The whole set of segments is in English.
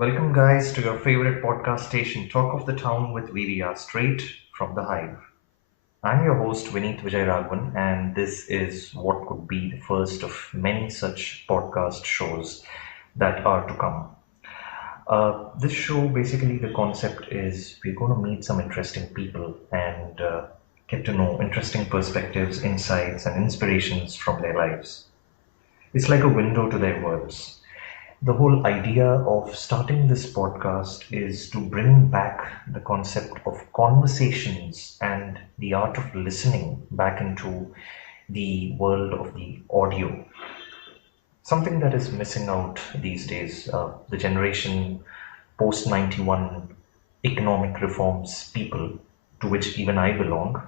Welcome, guys, to your favorite podcast station, Talk of the Town with VVR, straight from the hive. I'm your host, Vineet Vijayaraghavan, and this is what could be the first of many such podcast shows that are to come. This show, basically, the concept is we're going to meet some interesting people and get to know interesting perspectives, insights, and inspirations from their lives. It's like a window to their worlds. The whole idea of starting this podcast is to bring back the concept of conversations and the art of listening back into the world of the audio. Something that is missing out these days. The generation post 91 economic reforms people, to which even I belong,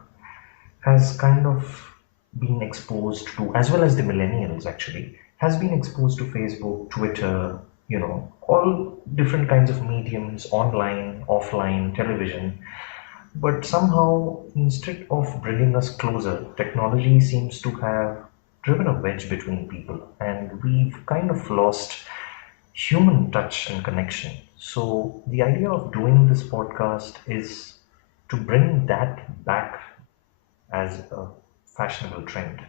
has kind of been exposed to, as well as the millennials actually, has been exposed to Facebook, Twitter, all different kinds of mediums, online, offline, television. But somehow, instead of bringing us closer, technology seems to have driven a wedge between people, and we've kind of lost human touch and connection. So, the idea of doing this podcast is to bring that back as a fashionable trend.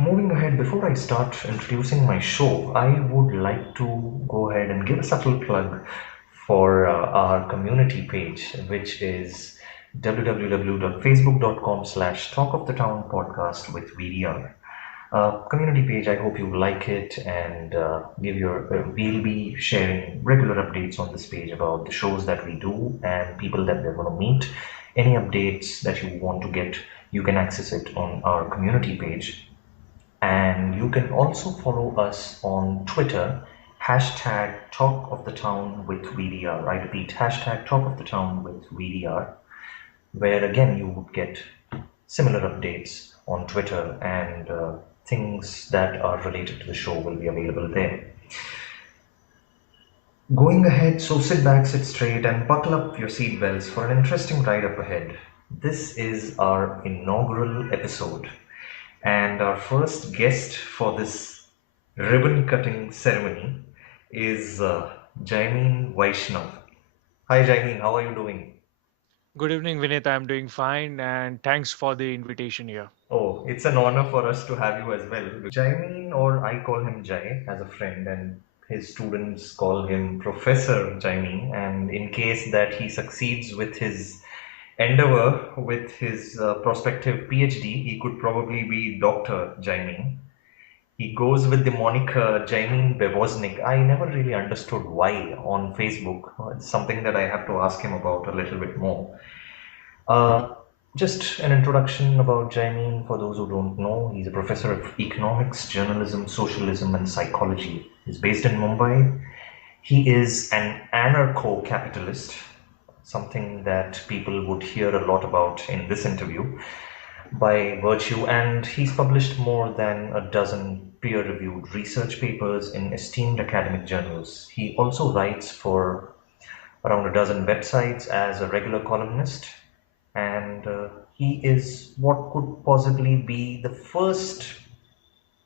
Moving ahead, before I start introducing my show, I would like to go ahead and give a subtle plug for our community page, which is www.facebook.com/talk of the town podcast with VDR. Community page, I hope you like it and we'll be sharing regular updates on this page about the shows that we do and people that we're going to meet. Any updates that you want to get, you can access it on our community page. And you can also follow us on Twitter, hashtag talk of the town with VDR. I repeat, hashtag talk of the town with VDR, where again you would get similar updates on Twitter and things that are related to the show will be available there. Going ahead, so sit back, sit straight, and buckle up your seatbelts for an interesting ride up ahead. This is our inaugural episode, and our first guest for this ribbon cutting ceremony is Jaimine Vaishnav. Hi, Jaimine, how are you doing? Good evening, Vinith. I'm doing fine, and thanks for the invitation here. Oh, it's an honor for us to have you as well. Jaimine, or I call him Jai as a friend, and his students call him Professor Jaimine. And in case that he succeeds with his endeavor, with his prospective PhD, he could probably be Dr. Jaimine. He goes with the moniker Jaimine Bevoznik. I never really understood why on Facebook. It's something that I have to ask him about a little bit more. Uh, just an introduction about Jaimine for those who don't know. He's a professor of economics, journalism, socialism, and psychology. He's based in Mumbai. He is an anarcho capitalist, something that people would hear a lot about in this interview by virtue, and he's published more than a dozen peer reviewed research papers in esteemed academic journals. He also writes for around a dozen websites as a regular columnist, and he is what could possibly be the first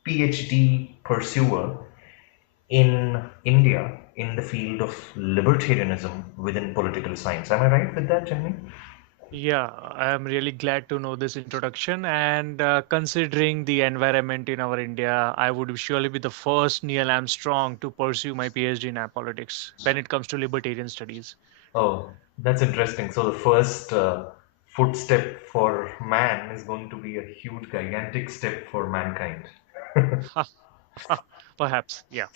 PhD pursuer in India in the field of libertarianism within political science. Am I right with that, Jimmy? Yeah, I'm really glad to know this introduction. And considering the environment in our India, I would surely be the first Neil Armstrong to pursue my PhD in politics when it comes to libertarian studies. Oh, that's interesting. So the first footstep for man is going to be a huge, gigantic step for mankind. Perhaps, yeah.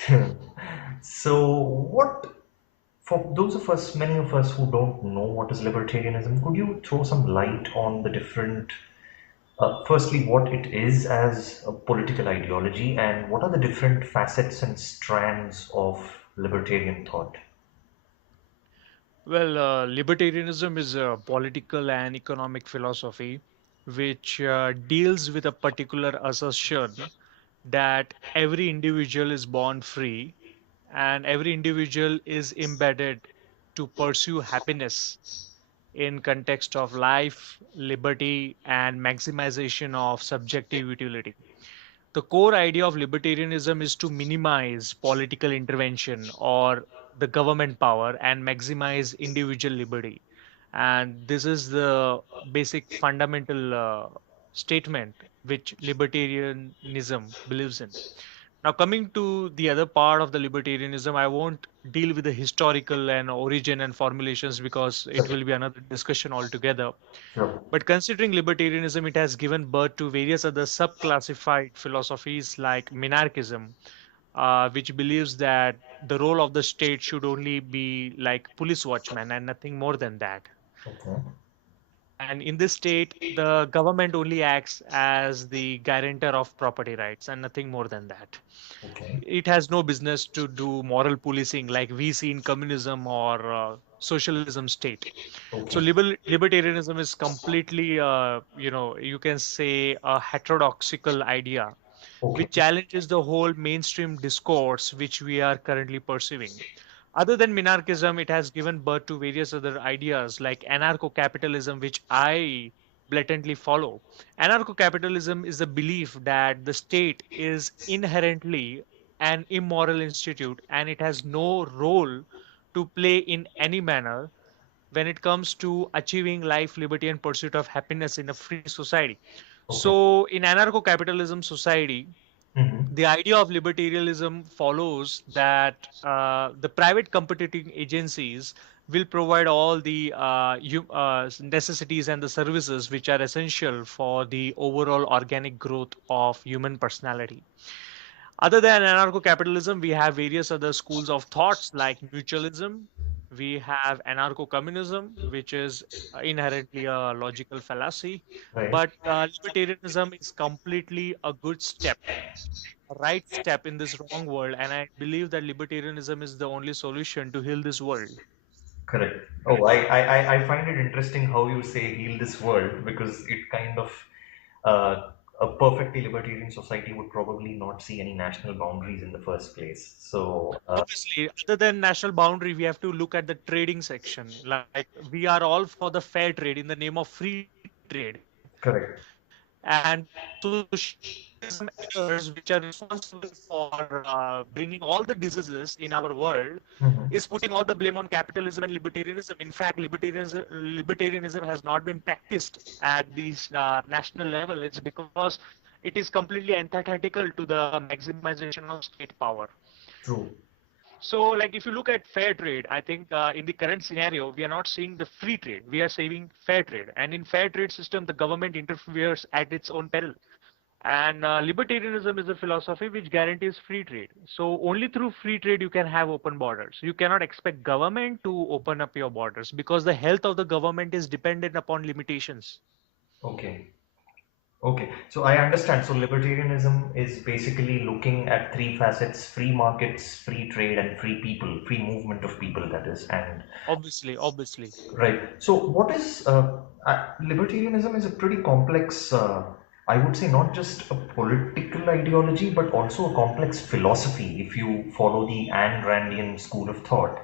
So, what for those of us, many of us who don't know what is libertarianism, could you throw some light on the different, firstly, what it is as a political ideology, and what are the different facets and strands of libertarian thought? Well, libertarianism is a political and economic philosophy which deals with a particular assertion that every individual is born free and every individual is embedded to pursue happiness in context of life, liberty, and maximization of subjective utility. The core idea of libertarianism is to minimize political intervention or the government power and maximize individual liberty. And this is the basic fundamental statement which libertarianism believes in. Now, coming to the other part of the libertarianism, I won't deal with the historical and origin and formulations because it Okay. will be another discussion altogether. Sure. But considering libertarianism, it has given birth to various other subclassified philosophies like minarchism, which believes that the role of the state should only be like police watchman and nothing more than that. Okay. And in this state, the government only acts as the guarantor of property rights and nothing more than that. Okay. It has no business to do moral policing like we see in communism or socialism state. So Okay. libertarianism is completely, you can say a heterodoxical idea Okay. which challenges the whole mainstream discourse which we are currently pursuing. Other than minarchism, it has given birth to various other ideas like anarcho capitalism, which I blatantly follow. Anarcho capitalism is the belief that the state is inherently an immoral institute and it has no role to play in any manner when it comes to achieving life, liberty, and pursuit of happiness in a free society. Okay. So, in anarcho capitalism society, Mm-hmm. the idea of libertarianism follows that the private competing agencies will provide all the necessities and the services which are essential for the overall organic growth of human personality. Other than anarcho capitalism, we have various other schools of thoughts like mutualism. We have anarcho communism, which is inherently a logical fallacy. Right. But libertarianism is completely a good step, a right step in this wrong world. And I believe that libertarianism is the only solution to heal this world. Correct. Oh, I find it interesting how you say heal this world because it kind of a perfectly libertarian society would probably not see any national boundaries in the first place. So, Obviously, other than national boundary, we have to look at the trading section. Like we are all for the fair trade in the name of free trade. correct. And socialism errors which are responsible for bringing all the diseases in our world Mhm. is putting all the blame on capitalism and libertarianism. In fact, libertarianism has not been practiced at this national level. It's because it is completely antithetical to the maximization of state power. True. So, like if you look at fair trade, I think in the current scenario, we are not seeing the free trade. We are saving fair trade, and in fair trade system, the government interferes at its own peril. And libertarianism is a philosophy which guarantees free trade. So only through free trade you can have open borders. You cannot expect government to open up your borders because the health of the government is dependent upon limitations. Okay. Okay. So I understand. So libertarianism is basically looking at three facets: free markets, free trade, and free people, free movement of people, that is. And Obviously, obviously. right. So, what is libertarianism is a pretty complex, I would say, not just a political ideology, but also a complex philosophy if you follow the Ayn Randian school of thought.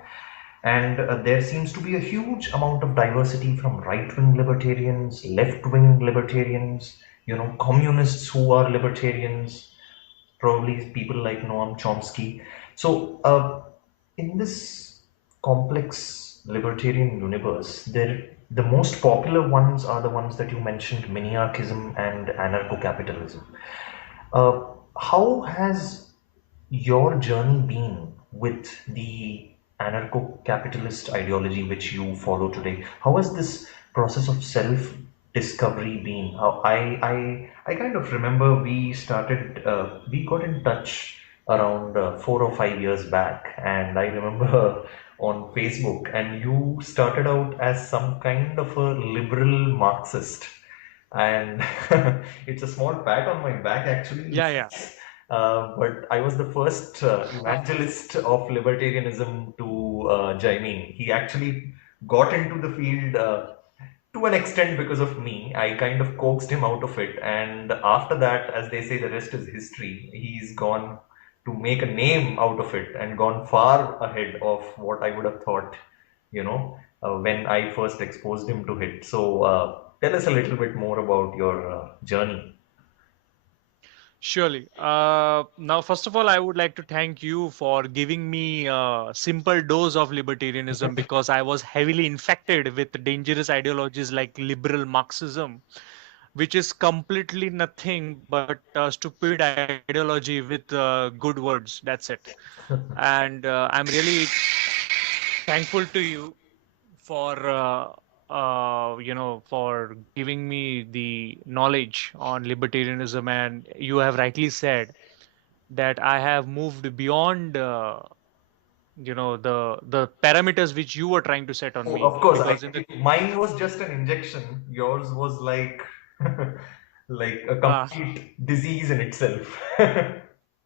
And there seems to be a huge amount of diversity from right wing libertarians, left wing libertarians, communists who are libertarians, probably people like Noam Chomsky. So, in this complex libertarian universe, the most popular ones are the ones that you mentioned, minarchism and anarcho-capitalism. Uh, how has your journey been with the anarcho-capitalist ideology which you follow today? How has this process of self-discovery been? I kind of remember we got in touch around 4 or 5 years back, and I remember on Facebook, and you started out as some kind of a liberal Marxist, and it's a small pat on my back actually. Yeah, yeah. But I was the first evangelist of libertarianism to Jaimine. He actually got into the field to an extent because of me. I kind of coaxed him out of it, and after that, as they say, the rest is history. He's gone to make a name out of it and gone far ahead of what I would have thought, when I first exposed him to it. So, tell us a little bit more about your journey. Surely. Now, first of all, I would like to thank you for giving me a simple dose of libertarianism because I was heavily infected with dangerous ideologies like liberal Marxism, which is completely nothing but a stupid ideology with good words. That's it. And I'm really thankful to you for for giving me the knowledge on libertarianism, and you have rightly said that I have moved beyond the parameters which you were trying to set on Oh, me, of course. because in the Mine was just an injection. Yours was like like a uh, complete disease in itself.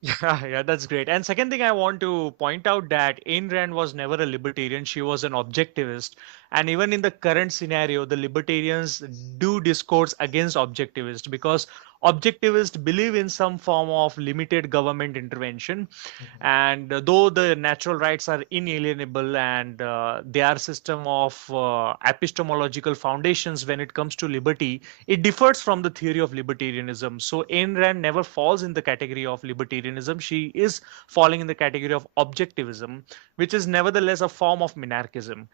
yeah, yeah, that's great. And second thing I want to point out that Ayn Rand was never a libertarian. She was an objectivist. And even in the current scenario, the libertarians do discourse against objectivists because objectivists believe in some form of limited government intervention. And though the natural rights are inalienable and their system of epistemological foundations when it comes to liberty, it differs from the theory of libertarianism. So Ayn Rand never falls in the category of libertarianism. She is falling in the category of objectivism, which is nevertheless a form of minarchism.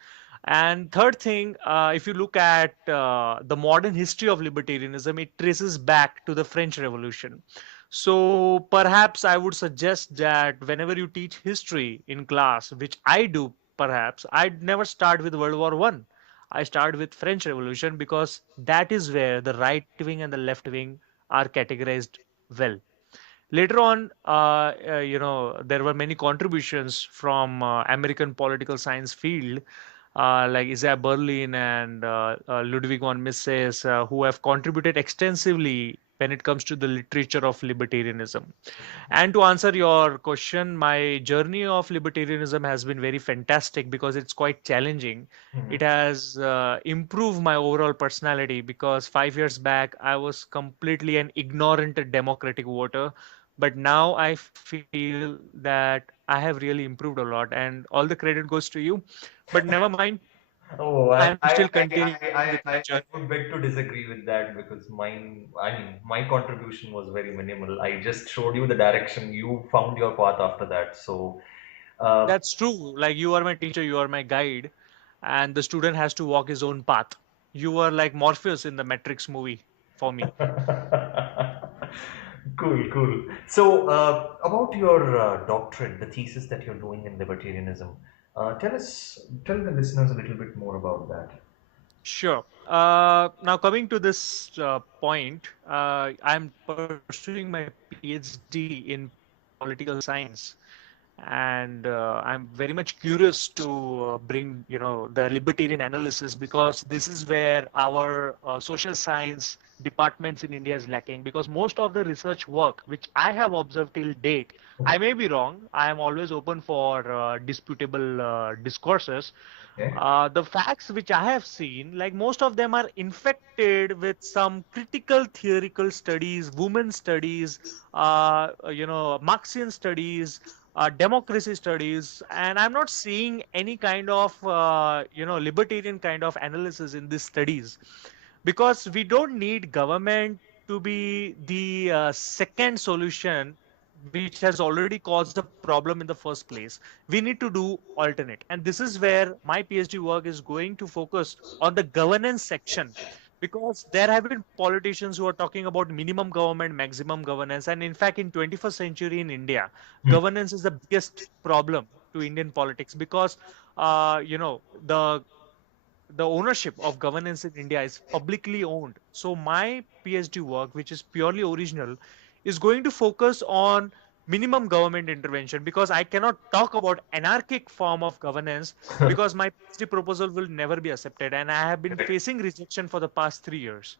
And third thing, if you look at the modern history of libertarianism, it traces back to the French Revolution. So perhaps I would suggest that whenever you teach history in class, which I do, perhaps I'd never start with World War One. I start with French Revolution because that is where the right wing and the left wing are categorized well. Later on, there were many contributions from American political science field, like Isaiah Berlin and Ludwig von Mises, who have contributed extensively when it comes to the literature of libertarianism. And to answer your question, my journey of libertarianism has been very fantastic because it's quite challenging. It has improved my overall personality because 5 years back I was completely an ignorant democratic voter, but now I feel that I have really improved a lot, and all the credit goes to you. But never mind, Oh, I am still continuing with my journey. I would beg to disagree with that because my contribution was very minimal. I just showed you the direction. You found your path after that. So, uh, That's true. Like, you are my teacher, you are my guide, and the student has to walk his own path. You are like Morpheus in the Matrix movie for me. cool, cool. So, about your doctorate, the thesis that you're doing in libertarianism, tell the listeners a little bit more about that. Sure. Now, coming to this point, I'm pursuing my PhD in political science, and I'm very much curious to bring the libertarian analysis, because this is where our social science departments in India is lacking, because most of the research work which I have observed till date, I may be wrong, I am always open for disputable discourses. Okay. The facts which I have seen, like most of them are infected with some critical theoretical studies, women studies, Marxian studies, democracy studies, and I'm not seeing any kind of libertarian kind of analysis in these studies, because we don't need government to be the second solution which has already caused a problem in the first place. We need to do alternate, and this is where my PhD work is going to focus on the governance section, because there have been politicians who are talking about minimum government, maximum governance, and in fact in 21st century in India, governance is the biggest problem to Indian politics, because the ownership of governance in India is publicly owned. So my PhD work, which is purely original, is going to focus on minimum government intervention, because I cannot talk about anarchic form of governance, because my PhD proposal will never be accepted, and I have been facing rejection for the past 3 years.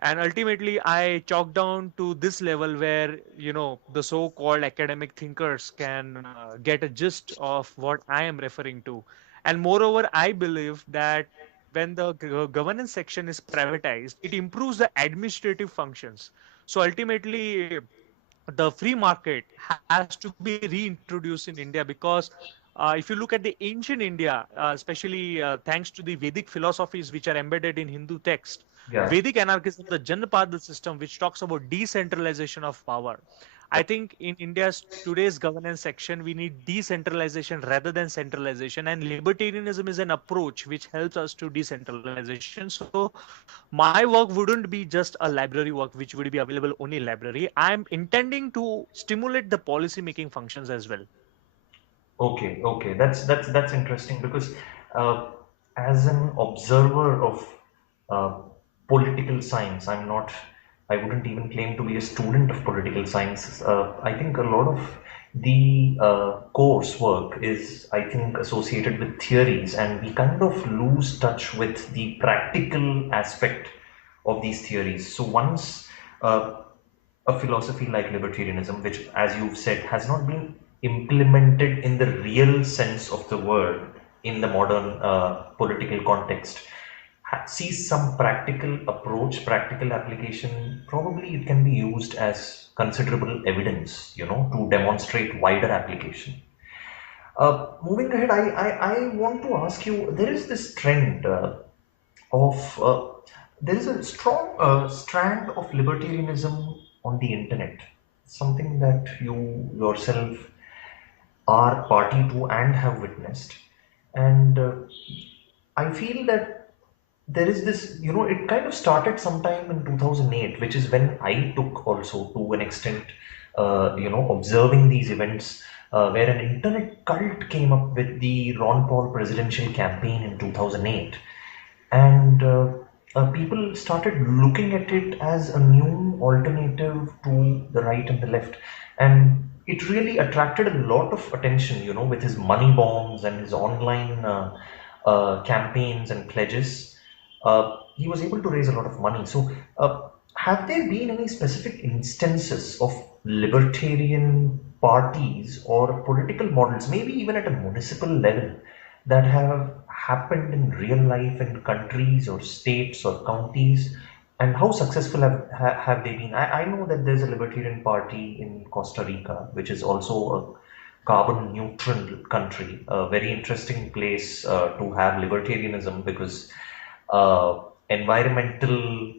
And ultimately I chalk down to this level where the so-called academic thinkers can get a gist of what I am referring to. And moreover, I believe that when the governance section is privatized, it improves the administrative functions. So ultimately, the free market has to be reintroduced in India, because if you look at the ancient India, especially thanks to the Vedic philosophies which are embedded in Hindu text, Yeah. Vedic anarchism, the Janpadal system, which talks about decentralization of power. I think in India's today's governance section, we need decentralization rather than centralization. And libertarianism is an approach which helps us to decentralization. So my work wouldn't be just a library work, which would be available only in library. I'm intending to stimulate the policy making functions as well. Okay, okay, that's interesting because uh, as an observer of uh, political science, I wouldn't even claim to be a student of political science. I think a lot of the coursework is, I think, associated with theories, and we kind of lose touch with the practical aspect of these theories. So once a philosophy like libertarianism, which, as you've said, has not been implemented in the real sense of the word in the modern political context, sees some practical approach, practical application, probably it can be used as considerable evidence, to demonstrate wider application. Moving ahead, I want to ask you, there is this trend of there is a strong strand of libertarianism on the internet, something that you yourself are party to and have witnessed. And I feel that there is this, it kind of started sometime in 2008, which is when I took also to an extent, observing these events, where an internet cult came up with the Ron Paul presidential campaign in 2008. And people started looking at it as a new alternative to the right and the left. And it really attracted a lot of attention, with his money bombs and his online campaigns and pledges. He was able to raise a lot of money. So, have there been any specific instances of libertarian parties or political models, maybe even at a municipal level, that have happened in real life in countries or states or counties, and how successful have they been? I know that there's a libertarian party in Costa Rica, which is also a carbon neutral country, a very interesting place to have libertarianism, because environmental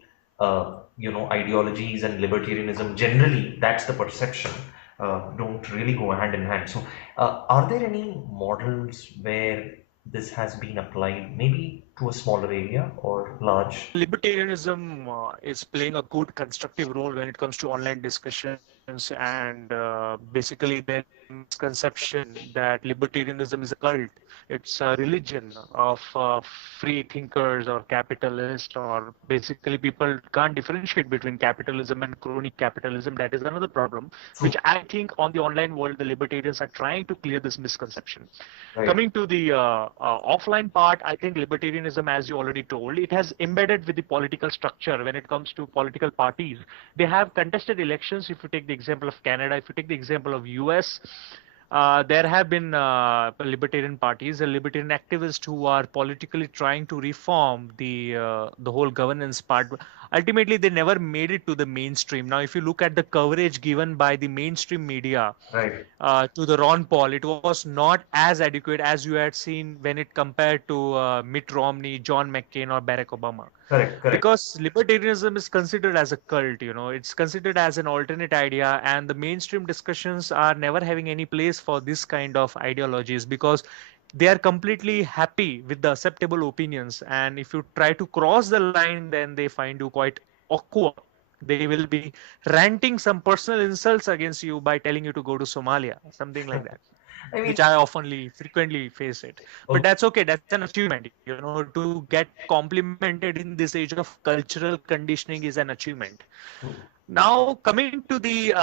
ideologies and libertarianism, generally that's the perception, don't really go hand in hand. So are there any models where this has been applied, maybe to a smaller area or large? Libertarianism is playing a good constructive role when it comes to online discussions, and basically there is a misconception that libertarianism is a cult. It's a religion of free thinkers or capitalists, or basically people can't differentiate between capitalism and crony capitalism. That is another problem, which True. I think on the online world the libertarians are trying to clear this misconception. Right. Coming to the offline part, I think libertarianism, as you already told, it has embedded with the political structure when it comes to political parties. They have contested elections. If you take the example of Canada, if you take the example of US, there have been libertarian parties, libertarian activists who are politically trying to reform the whole governance part. Ultimately, they never made it to the mainstream. Now, if you look at the coverage given by the mainstream media Right. to the Ron Paul, it was not as adequate as you had seen when it compared to Mitt Romney, John McCain, or Barack Obama. Correct. Correct. Because libertarianism is considered as a cult, it's considered as an alternate idea, and the mainstream discussions are never having any place for this kind of ideologies because they are completely happy with the acceptable opinions. And if you try to cross the line, then they find you quite awkward. They will be ranting some personal insults against you by telling you to go to Somalia, something like that, I which mean, I oftenly frequently face it. But okay. that's okay. That's an achievement. To get complimented in this age of cultural conditioning is an achievement. Now, coming to the,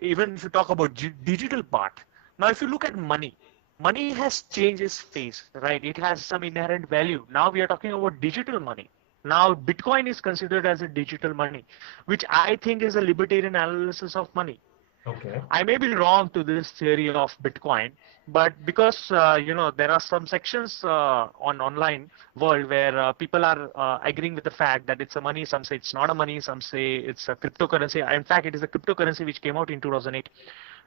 even if you talk about digital part, now if you look at money, money has changed its face, right? It has some inherent value. Now we are talking about digital money. Now, Bitcoin is considered as a digital money, which I think is a libertarian analysis of money. Okay. I may be wrong to this theory of Bitcoin, but because there are some sections on online world where people are agreeing with the fact that it's a money. Some say it's not a money. Some say it's a cryptocurrency. In fact, it is a cryptocurrency which came out in 2008,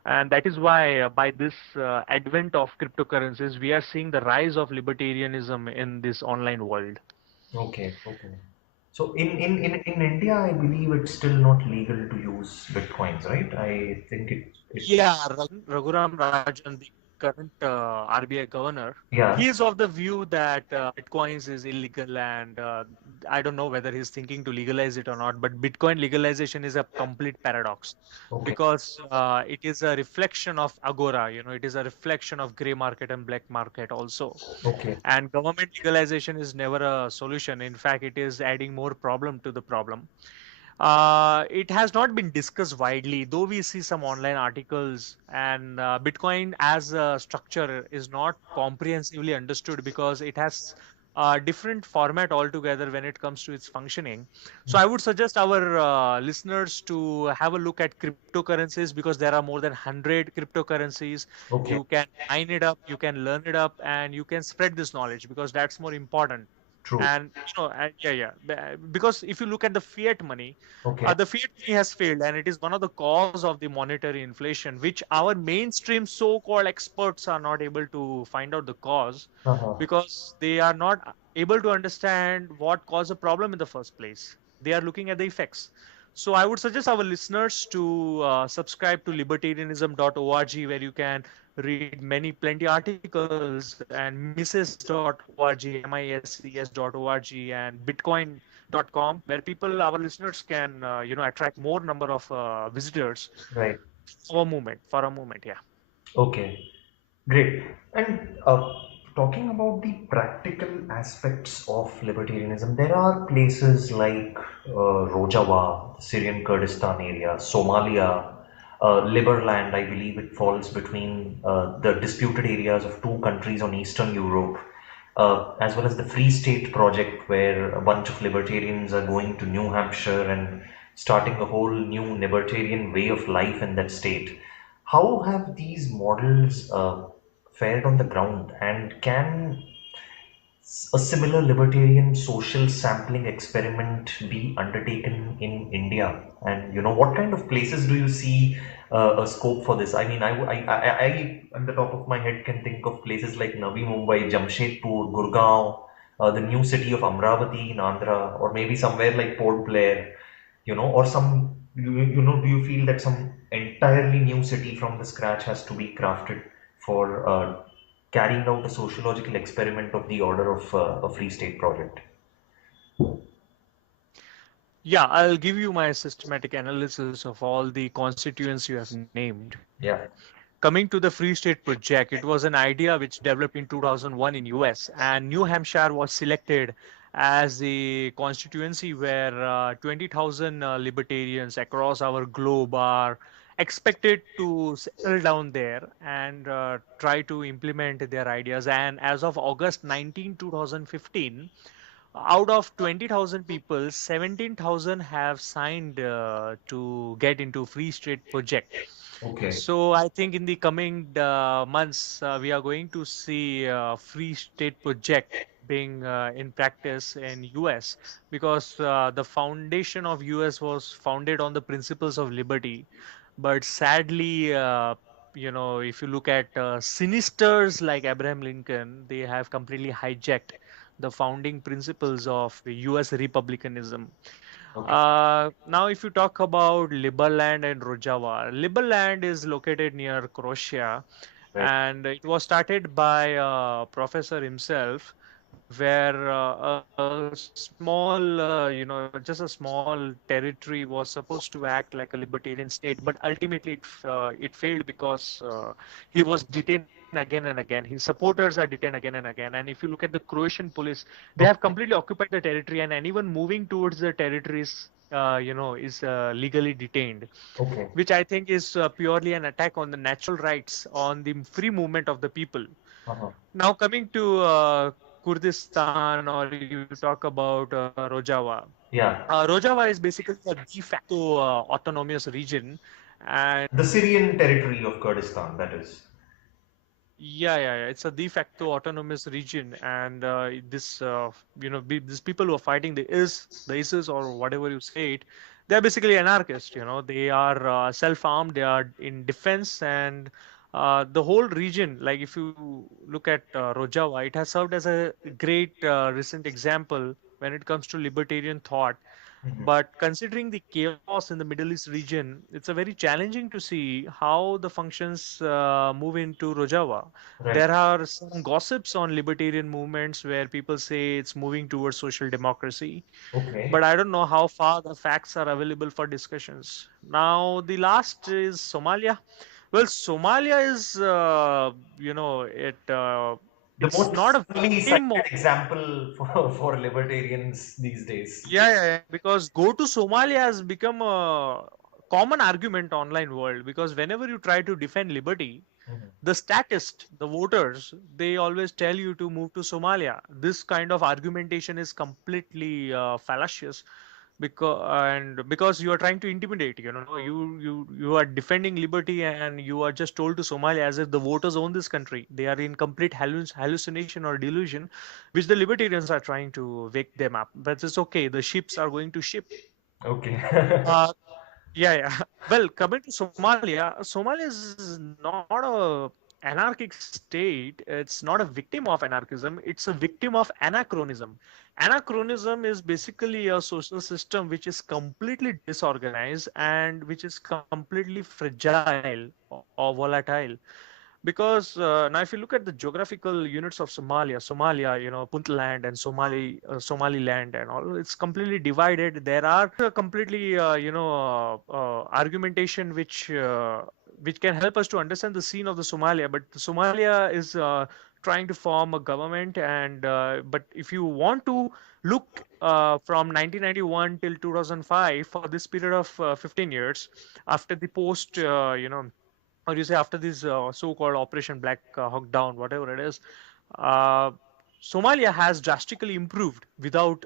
and that is why by this advent of cryptocurrencies, we are seeing the rise of libertarianism in this online world. Okay. Okay. So in India, I believe it's still not legal to use bitcoins, right? I think Yeah, it's Raghuram Rajan, the current RBI governor, yeah. he is of the view that Bitcoins is illegal, and I don't know whether he's thinking to legalize it or not. But Bitcoin legalization is a complete paradox Okay. because it is a reflection of Agora. It is a reflection of gray market and black market also. Okay. And government legalization is never a solution. In fact, it is adding more problem to the problem. It has not been discussed widely, though we see some online articles, and Bitcoin as a structure is not comprehensively understood because it has a different format altogether when it comes to its functioning. So I would suggest our listeners to have a look at cryptocurrencies because there are more than 100 cryptocurrencies. Okay. You can mine it up, you can learn it up, and you can spread this knowledge because that's more important. True. And yeah, yeah, because if you look at Okay. the fiat money has failed, and it is one of the cause of the monetary inflation, which our mainstream so-called experts are not able to find out the cause Uh-huh. because they are not able to understand what caused the problem in the first place. They are looking at the effects. So I would suggest our listeners to subscribe to libertarianism.org, where you can read plenty articles, and mises.org, mises.org, and bitcoin.com, where people, our listeners, can attract more number of visitors Right. for a movement. Yeah. Okay. Great. And talking about the practical aspects of libertarianism, there are places like Rojava, the Syrian Kurdistan area, Somalia, Liberland, I believe it falls between the disputed areas of two countries on Eastern Europe, as well as the Free State Project, where a bunch of libertarians are going to New Hampshire and starting a whole new libertarian way of life in that state. How have these models fared on the ground, and can a similar libertarian social sampling experiment be undertaken in India? And what kind of places do you see a scope for this? I mean, on the top of my head, can think of places like Navi Mumbai, Jamshedpur, Gurgaon, the new city of Amravati in Andhra, or maybe somewhere like Port Blair, or some, do you feel that some entirely new city from the scratch has to be crafted for carrying out a sociological experiment of the order of a Free State Project? Yeah, I'll give you my systematic analysis of all the constituents you have named. Yeah. Coming to the Free State Project, it was an idea which developed in 2001 in US, and New Hampshire was selected as the constituency where 20,000 libertarians across our globe are expected to settle down there and try to implement their ideas. And as of August 19, 2015, out of 20,000 people, 17,000 have signed to get into Free State Project. Okay. So I think in the coming months, we are going to see Free State Project being in practice in US because the foundation of US was founded on the principles of liberty. But sadly, if you look at sinisters like Abraham Lincoln, they have completely hijacked the founding principles of US republicanism. Okay. Now, if you talk about Liberland and Rojava, Liberland is located near Croatia, Right. and it was started by a professor himself, where a small, just a small territory was supposed to act like a libertarian state, but ultimately it failed because he was detained again and again. His supporters are detained again and again. And if you look at the Croatian police, they have Okay. completely occupied the territory, and anyone moving towards the territories, is legally detained, Okay. which I think is purely an attack on the natural rights, on the free movement of the people. Uh-huh. Now, coming to Kurdistan, or you talk about Rojava. Yeah. Rojava is basically a de facto autonomous region, and The Syrian territory of Kurdistan, that is. yeah. It's a de facto autonomous region, and these people who are fighting the ISIS or whatever you say it, they're basically anarchists. They are self-armed. They are in defense, and the whole region. Like if you look at Rojava, it has served as a great recent example. when it comes to libertarian thought. Mhm. But considering the chaos in the Middle East region, it's a very challenging to see how the functions move into Rojava. Right. There are some gossips on libertarian movements where people say it's moving towards social democracy, Okay. but I don't know how far the facts are available for discussions. Now, the last is Somalia. Well, Somalia is, The it's most not a commonly victim cited of. example for libertarians these days. Yeah, because go to Somalia has become a common argument online world, because whenever you try to defend liberty, Mhm. the statists, the voters, they always tell you to move to Somalia. This kind of argumentation is completely fallacious, because you are trying to intimidate. You are defending liberty, and you are just told to Somalia as if the voters own this country. They are in complete hallucination or delusion, which the libertarians are trying to wake them up. But it's okay. The ships are going to ship. Okay. Uh, yeah. Well, coming to Somalia, Somalia is not a anarchic state. It's not a victim of anarchism. It's a victim of anachronism. Anachronism is basically a social system which is completely disorganized and which is completely fragile or volatile. Because now, if you look at the geographical units of Somalia, Puntland and Somaliland and all, it's completely divided. There are completely, argumentation which can help us to understand the scene of the Somalia. But the Somalia is trying to form a government, and but if you want to look from 1991 till 2005, for this period of 15 years, after the post, or you say after this so-called Operation Black Hawk Down, whatever it is, uh, Somalia has drastically improved without,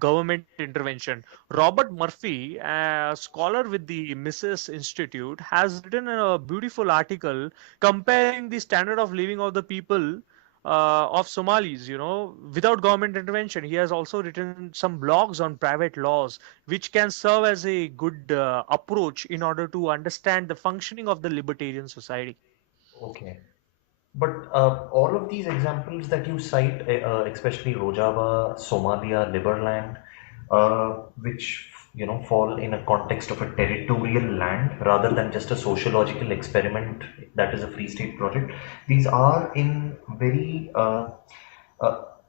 government intervention. Robert Murphy, a scholar with the Mises Institute, has written a beautiful article comparing the standard of living of the people of Somalis, without government intervention. He has also written some blogs on private laws, which can serve as a good approach in order to understand the functioning of the libertarian society. Okay. But all of these examples that you cite, especially Rojava, Somalia, Liberland, which fall in a context of a territorial land rather than just a sociological experiment that is a free state project, these are in very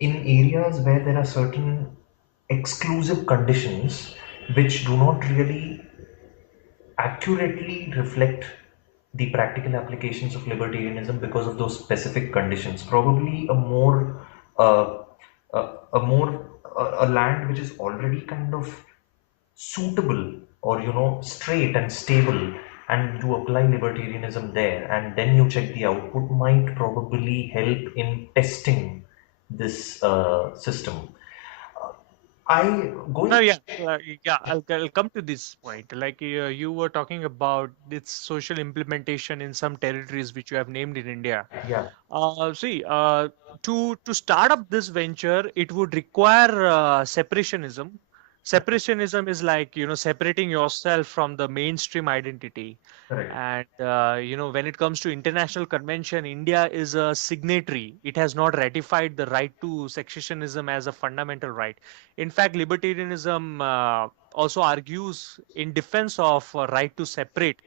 in areas where there are certain exclusive conditions which do not really accurately reflect the practical applications of libertarianism because of those specific conditions. Probably uh, a more a land which is already kind of suitable or straight and stable, and you apply libertarianism there, and then you check the output, might probably help in testing this system. I No, going. yeah, I'll come to this point. Like you were talking about its social implementation in some territories which you have named in India. Yeah, See, to start up this venture, it would require separationism. Separationism is like, separating yourself from the mainstream identity. correct. And when it comes to international convention, India is a signatory. It has not ratified the right to secessionism as a fundamental right. In fact, libertarianism also argues in defense of right to separate,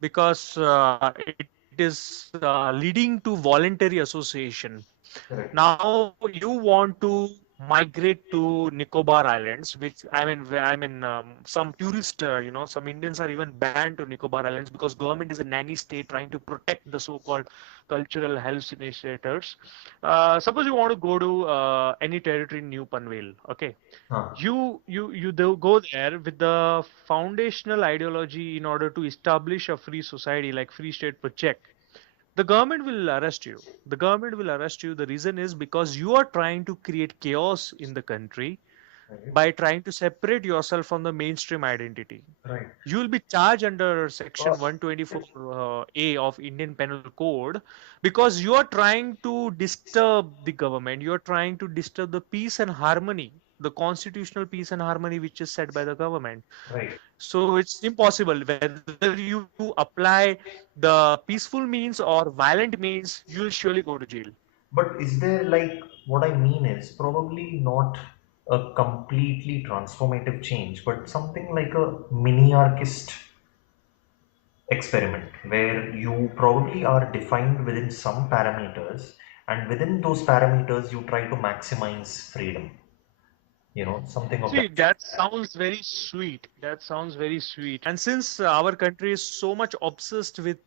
because it is leading to voluntary association. Correct. Now you want to migrate to Nicobar Islands, which some tourist, some Indians are even banned to Nicobar Islands because government is a nanny state trying to protect the so-called cultural hallucinators. Suppose you want to go to any territory in New Panvel, okay? Huh. You do go there with the foundational ideology in order to establish a free society like Free State Project. The government will arrest you. The government will arrest you. The reason is because you are trying to create chaos in the country Right. by trying to separate yourself from the mainstream identity. Right. You will be charged under Uh, section 124 A of Indian Penal Code, because you are trying to disturb the government. You are trying to disturb the peace and harmony, the constitutional peace and harmony which is set by the government. right. So it's impossible. Whether you apply the peaceful means or violent means, you will surely go to jail. But is there, like, what I mean is probably not. a completely transformative change, but something like a mini anarchist experiment where you probably are defined within some parameters, and within those parameters you try to maximize freedom, something of that. See, that sounds very sweet. That sounds very sweet. And since our country is so much obsessed with,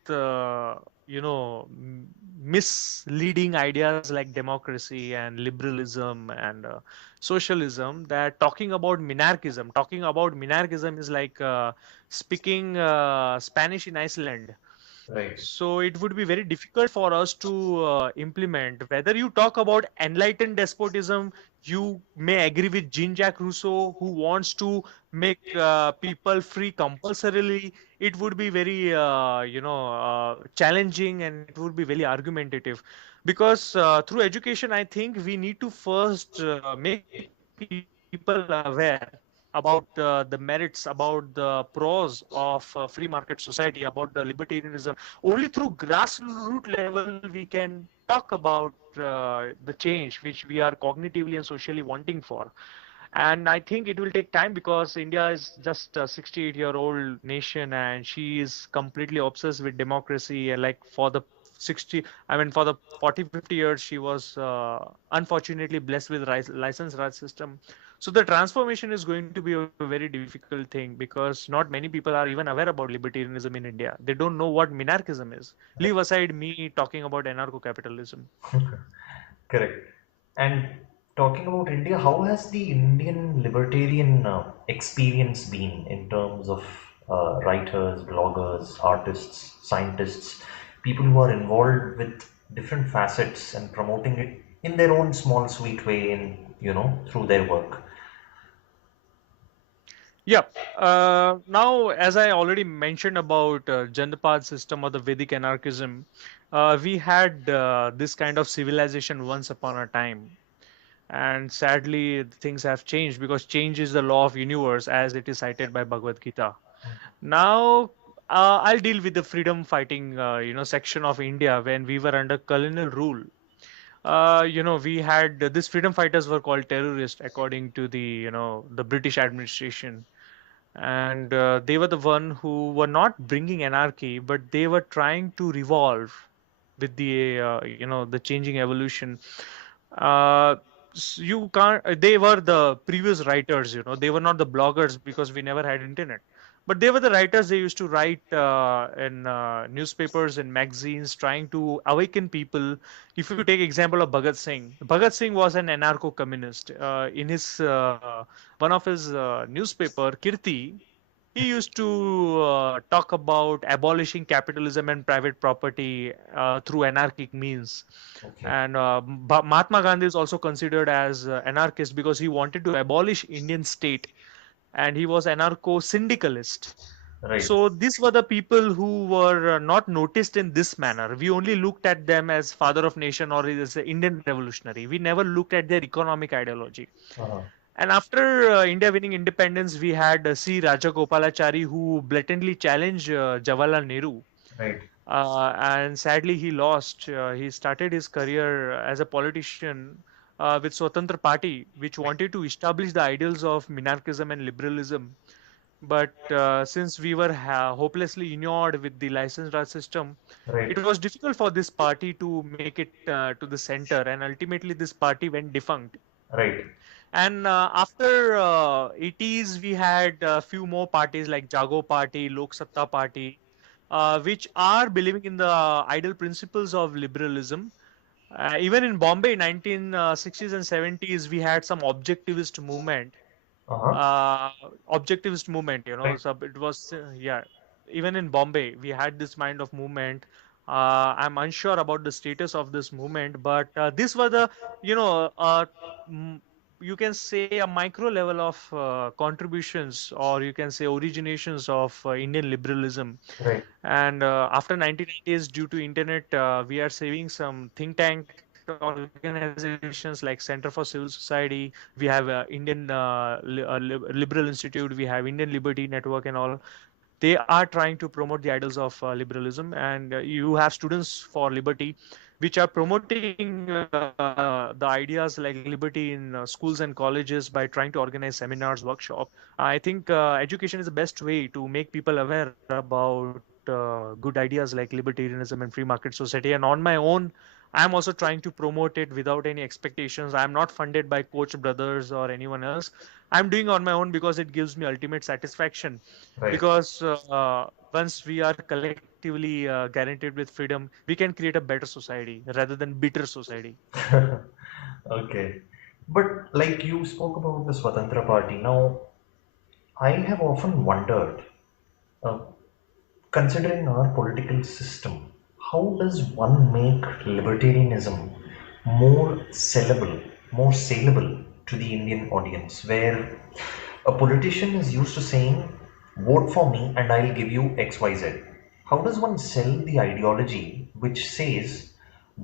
misleading ideas like democracy and liberalism and socialism, that talking about minarchism is like speaking Spanish in Iceland. Right, So it would be very difficult for us to implement. Whether you talk about enlightened despotism, you may agree with Jean-Jacques Rousseau, who wants to make people free compulsorily. It would be very, challenging, and it would be very argumentative. Because through education, I think we need to first make people aware about the merits, about the pros of free market society, about the libertarianism. Only through grassroots level we can talk about the change which we are cognitively and socially wanting for. And I think it will take time because India is just a 68-year-old nation, and she is completely obsessed with democracy. And like for the 60, I mean, for the 40, 50 years, she was unfortunately blessed with license Raj system. So the transformation is going to be a very difficult thing because not many people are even aware about libertarianism in India. They don't know what minarchism is. Leave right. aside me talking about anarcho-capitalism. Correct. And talking about India, how has the Indian libertarian experience been in terms of writers, bloggers, artists, scientists, people who are involved with different facets and promoting it in their own small, sweet way, in through their work. Yeah. Now, as I already mentioned about Jandapad system or the Vedic anarchism, we had this kind of civilization once upon a time. And sadly, things have changed because change is the law of universe as it is cited by Bhagavad Gita. Now, I'll deal with the freedom fighting, section of India when we were under colonial rule. We had these freedom fighters were called terrorists according to the British administration, and they were the one who were not bringing anarchy, but they were trying to revolve with the changing evolution. uh, you can't They were the previous writers, they were not the bloggers because we never had internet, but they were the writers. They used to write in newspapers and magazines trying to awaken people. If you take example of Bhagat Singh was an anarcho-communist. In his one of his newspaper, Kirti, he used to talk about abolishing capitalism and private property through anarchic means. Okay, And Mahatma Gandhi is also considered as anarchist because he wanted to abolish Indian state, and he was anarcho-syndicalist. right. So these were the people who were not noticed in this manner. We only looked at them as father of nation or as an Indian revolutionary. We never looked at their economic ideology. Uh-huh. And after India winning independence, we had C. Rajagopalachari, who blatantly challenged Jawaharlal Nehru. Right, And sadly, he lost. He started his career as a politician with Swatantra Party, which wanted to establish the ideals of minarchism and liberalism. But since we were hopelessly inured with the license Raj system, right, it was difficult for this party to make it to the center, and ultimately this party went defunct. right. And after 80s, we had a few more parties like Jago Party, Lok Satta Party, which are believing in the ideal principles of liberalism. Even in Bombay, 1960s and 70s, we had some Uh-huh. uh, objectivist movement. Right, So it was yeah. Even in Bombay, we had this kind of movement. I'm unsure about the status of this movement, but these were the you know m- you can say a micro level of contributions, or you can say originations of Indian liberalism. right, And after 1990s, due to internet, we are saving some think tank organizations like Center for Civil Society. We have Liberal Institute. We have Indian Liberty Network and all. They are trying to promote the ideals of liberalism. And you have Students for Liberty, which are promoting the ideas like liberty in schools and colleges by trying to organize seminars, workshop. I think education is the best way to make people aware about good ideas like libertarianism and free market society. And on my own, I'm also trying to promote it without any expectations. I'm not funded by Coach Brothers or anyone else. I'm doing on my own because it gives me ultimate satisfaction. Right. Because once we are collectively guaranteed with freedom, we can create a better society rather than bitter society. Okay. But like you spoke about the Swatantra Party. Now, I have often wondered, uh, considering our political system, how does one make libertarianism more sellable, more saleable to the Indian audience, where a politician is used to saying, vote for me and I'll give you XYZ. How does one sell the ideology which says,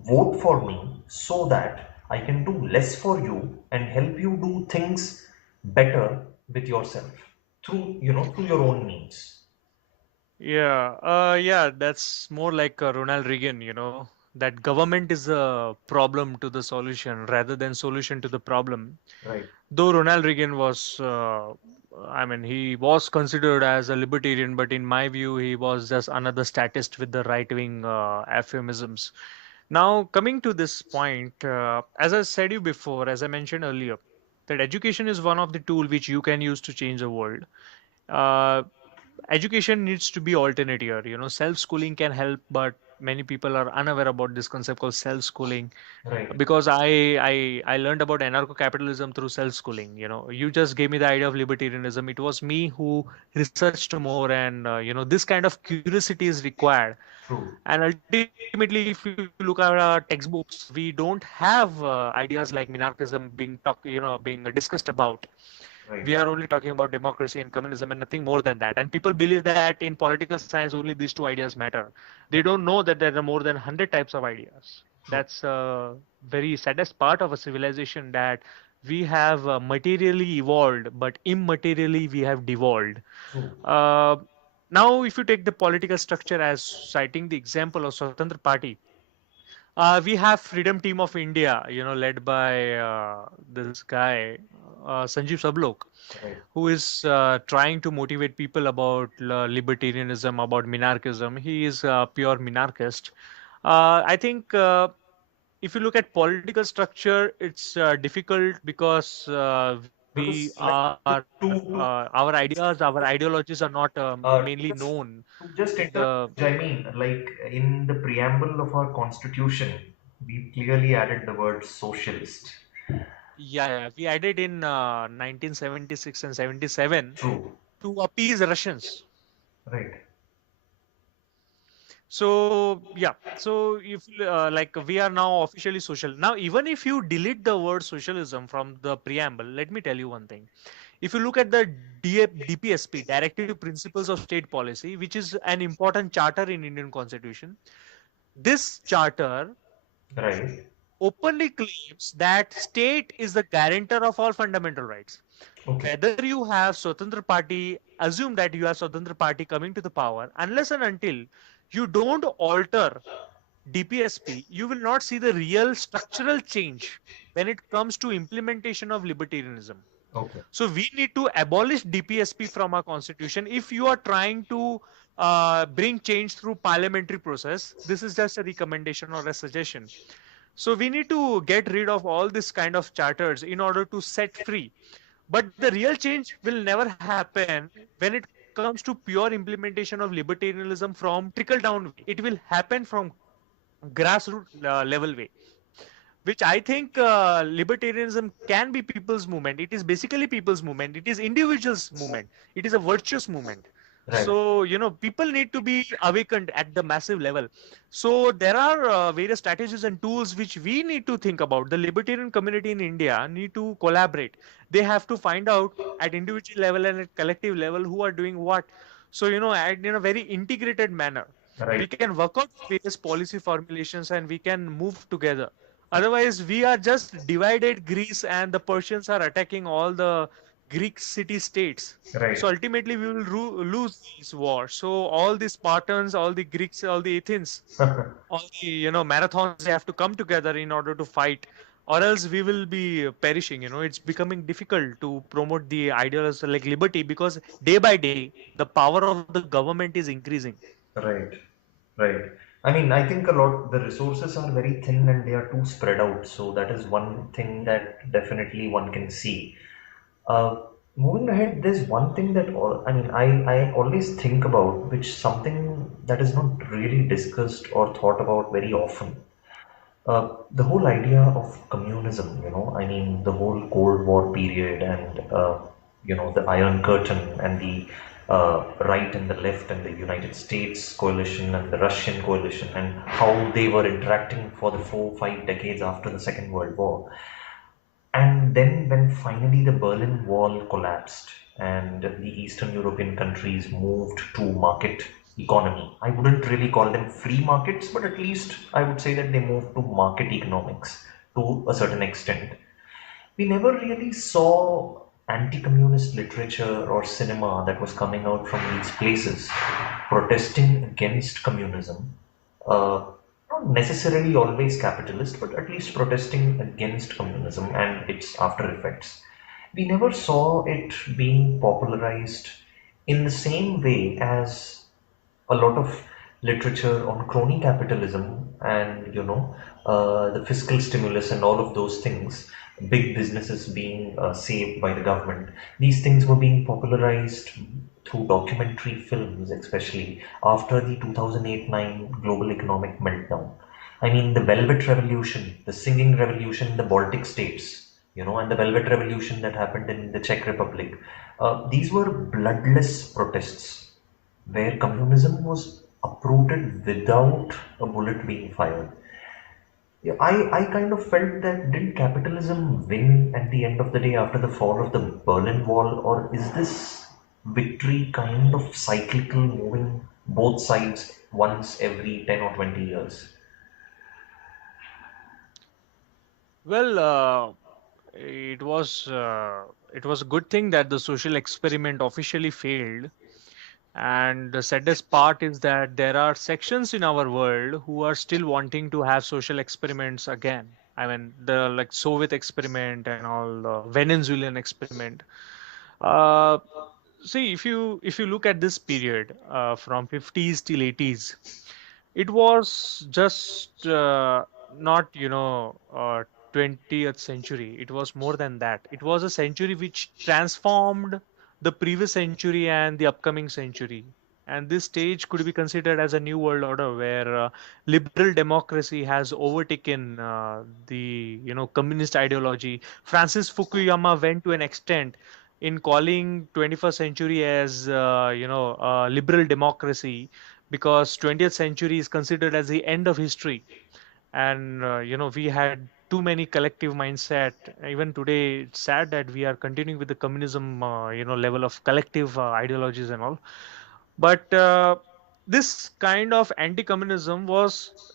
vote for me so that I can do less for you and help you do things better with yourself through, through your own means? Yeah, that's more like Ronald Reagan, that government is a problem to the solution rather than solution to the problem. Right, Though Ronald Reagan was, I mean, he was considered as a libertarian, but in my view, he was just another statist with the right-wing euphemisms. Now, coming to this point, as I said you before, as I mentioned earlier, that education is one of the tool which you can use to change the world. Uh, Education needs to be alternate here. Self-schooling can help, but many people are unaware about this concept called self-schooling, right, because I learned about anarcho-capitalism through self-schooling. You just gave me the idea of libertarianism. It was me who researched more, and this kind of curiosity is required. true, And ultimately, if you look at our textbooks, we don't have ideas like minarchism being discussed about. We are right, only talking about democracy and communism and nothing more than that. And people believe that in political science only these two ideas matter. They right, don't know that there are more than 100 types of ideas. true, That's very saddest part of a civilization, that we have materially evolved, but immaterially we have devolved. true, Uh, Now, if you take the political structure as citing the example of Swatantra Party, we have Freedom Team of India, led by this guy, Sanjeev Sablok, right, who is trying to motivate people about libertarianism, about minarchism. He is a pure minarchist. I think if you look at political structure, it's difficult because we because like are to our ideas, our ideologies are not uh, mainly just known to just in interrupt, the. Jaimine, like in the preamble of our constitution, we clearly added the word socialist. Yeah, we added in 1976 and 77 True. to appease Russians. Right. So yeah, so if like we are now officially social. Now, even if you delete the word socialism from the preamble, let me tell you one thing. If you look at the DPSP, Directive Principles of State Policy, which is an important charter in Indian Constitution, this charter Right. openly claims that state is the guarantor of all fundamental rights. Okay. Whether you have Swatantra Party, assume that you have Swatantra Party coming to the power, unless and until you don't alter DPSP, you will not see the real structural change when it comes to implementation of libertarianism. Okay. So we need to abolish DPSP from our constitution. If you are trying to bring change through parliamentary process, this is just a recommendation or a suggestion. So we need to get rid of all this kind of charters in order to set free. But the real change will never happen when it comes to pure implementation of libertarianism from trickle down way. It will happen from grassroots level way, which I think libertarianism can be people's movement. It is basically people's movement. It is individuals' movement. It is a virtuous movement. Right. So, people need to be awakened at the massive level. So, there are various strategies and tools which we need to think about. The libertarian community in India need to collaborate. They have to find out at individual level and at collective level who are doing what. So, in a very integrated manner, Right. we can work out various policy formulations and we can move together. Otherwise, we are just divided Greece, and the Persians are attacking all the Greek city-states. Right. So ultimately, we will lose this war. So all the Spartans, all the Greeks, all the Athens, all the marathons, they have to come together in order to fight, or else we will be perishing. It's becoming difficult to promote the ideals like liberty because day by day the power of the government is increasing. Right, right. I mean, I think a lot, the resources are very thin and they are too spread out. So that is one thing that definitely one can see. Uh, Moving ahead, there's one thing that I always think about, which something that is not really discussed or thought about very often. The whole idea of communism, I mean, the whole Cold War period and, the Iron Curtain and the right and the left and the United States coalition and the Russian coalition and how they were interacting for the 4 5 decades after the Second World War. And then, when finally the Berlin Wall collapsed and the Eastern European countries moved to market economy, I wouldn't really call them free markets, but at least I would say that they moved to market economics to a certain extent. We never really saw anti communist literature or cinema that was coming out from these places protesting against communism. Not necessarily always capitalist, but at least protesting against communism and its after effects. We never saw it being popularized in the same way as a lot of literature on crony capitalism and the fiscal stimulus and all of those things, big businesses being saved by the government. These things were being popularized through documentary films, especially after the 2008-9 global economic meltdown. I mean, the Velvet Revolution, the singing revolution in the Baltic states, and the Velvet Revolution that happened in the Czech Republic. These were bloodless protests where communism was uprooted without a bullet being fired. Yeah, I kind of felt that didn't capitalism win at the end of the day after the fall of the Berlin Wall, or is this victory kind of cyclical, moving both sides once every 10 or 20 years? Well, it was a good thing that the social experiment officially failed. And the saddest part is that there are sections in our world who are still wanting to have social experiments again. I mean, the like Soviet experiment and all the Venezuelan experiment. Uh, See, if you look at this period from 50s till 80s, it was just not 20th century. It was more than that. It was a century which transformed the previous century and the upcoming century. And this stage could be considered as a new world order where liberal democracy has overtaken the communist ideology. Francis Fukuyama went to an extent in calling 21st century as liberal democracy because 20th century is considered as the end of history. And we had too many collective mindset. Even today it's sad that we are continuing with the communism level of collective ideologies and all. But this kind of anti-communism was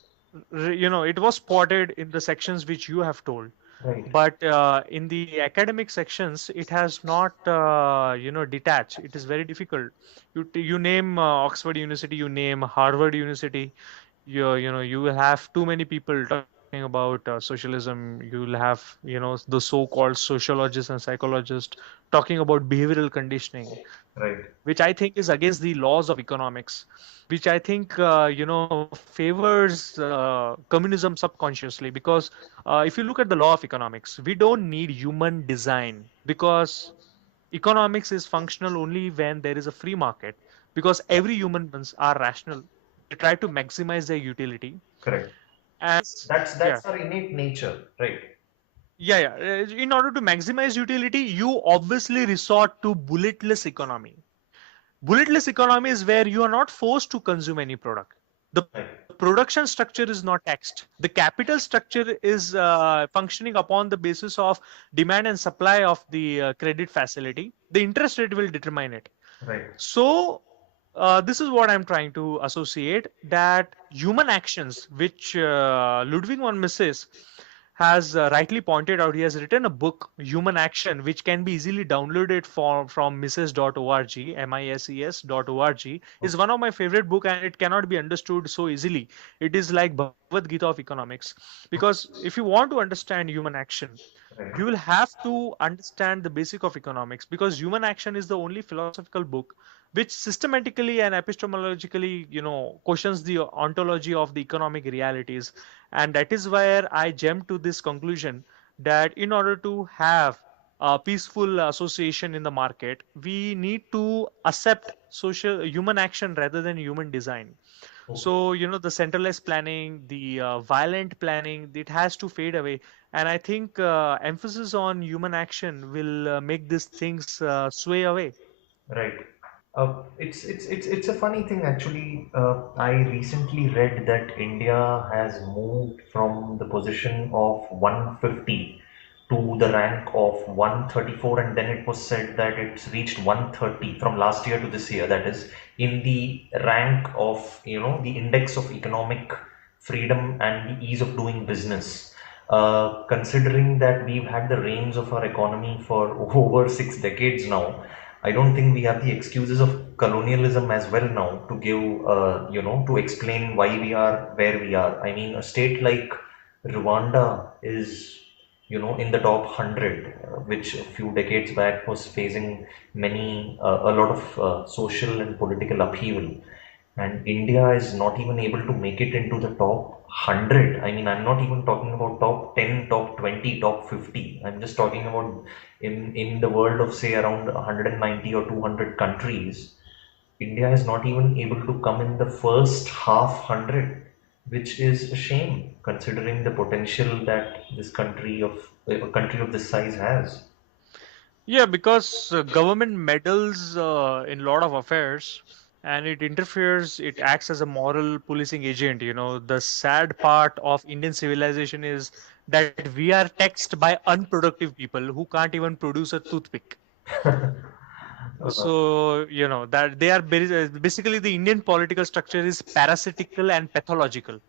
it was spotted in the sections which you have told, Right, but in the academic sections it has not detached. It is very difficult. You name Oxford University, you name Harvard University, you will have too many people talking about socialism. You will have the so-called sociologists and psychologists talking about behavioral conditioning, right, which I think is against the laws of economics, which I think favors communism subconsciously. Because if you look at the law of economics, we don't need human design because economics is functional only when there is a free market. Because every human beings are rational, they try to maximize their utility. correct. And yeah, That's our innate nature, right? in order to maximize utility, you obviously resort to bulletless economy. Bulletless economy is where you are not forced to consume any product. The Right, production structure is not taxed. The capital structure is functioning upon the basis of demand and supply of the credit facility. The interest rate will determine it. right, So, this is what I'm trying to associate, that human actions, which Ludwig von Mises has rightly pointed out, he has written a book, Human Action, which can be easily downloaded from misses.org, mises.org, is one of my favorite book, and it cannot be understood so easily. It is like Bhagavad Gita of economics. Because if you want to understand human action, Right. you will have to understand the basic of economics, because Human Action is the only philosophical book which systematically and epistemologically, questions the ontology of the economic realities. And that is where I jumped to this conclusion that in order to have a peaceful association in the market, we need to accept social human action rather than human design. Okay. So, the centralized planning, the violent planning, it has to fade away. And I think emphasis on human action will make these things sway away. Right. It's a funny thing actually. I recently read that India has moved from the position of 150 to the rank of 134, and then it was said that it's reached 130 from last year to this year. That is in the rank of the index of economic freedom and the ease of doing business. Considering that we've had the reins of our economy for over 6 decades now, I don't think we have the excuses of colonialism as well now to give, to explain why we are where we are. I mean, a state like Rwanda is, in the top 100, which a few decades back was facing a lot of social and political upheaval. And India is not even able to make it into the top 100. I mean, I'm not even talking about top 10, top 20, top 50. I'm just talking about in the world of say around 190 or 200 countries. India is not even able to come in the first half 100, which is a shame considering the potential that this country of a country of this size has. Yeah, because government meddles in a lot of affairs, and it interferes, it acts as a moral policing agent. The sad part of Indian civilization is that we are taxed by unproductive people who can't even produce a toothpick. Uh, So, that they are basically, the Indian political structure is parasitical and pathological.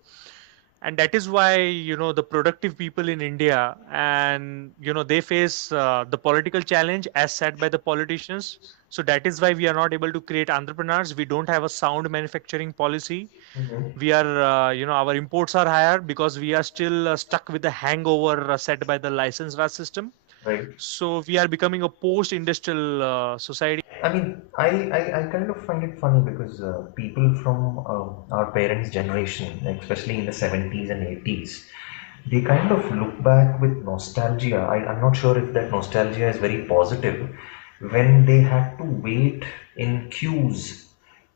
And that is why, the productive people in India, and they face the political challenge as set by the politicians. So that is why we are not able to create entrepreneurs. We don't have a sound manufacturing policy. mhm. We are our imports are higher because we are still stuck with the hangover set by the license raj system. Right. So we are becoming a post industrial society. I mean, I kind of find it funny because people from our parents' generation, especially in the 70s and 80s, they kind of look back with nostalgia. I'm not sure if that nostalgia is very positive when they had to wait in queues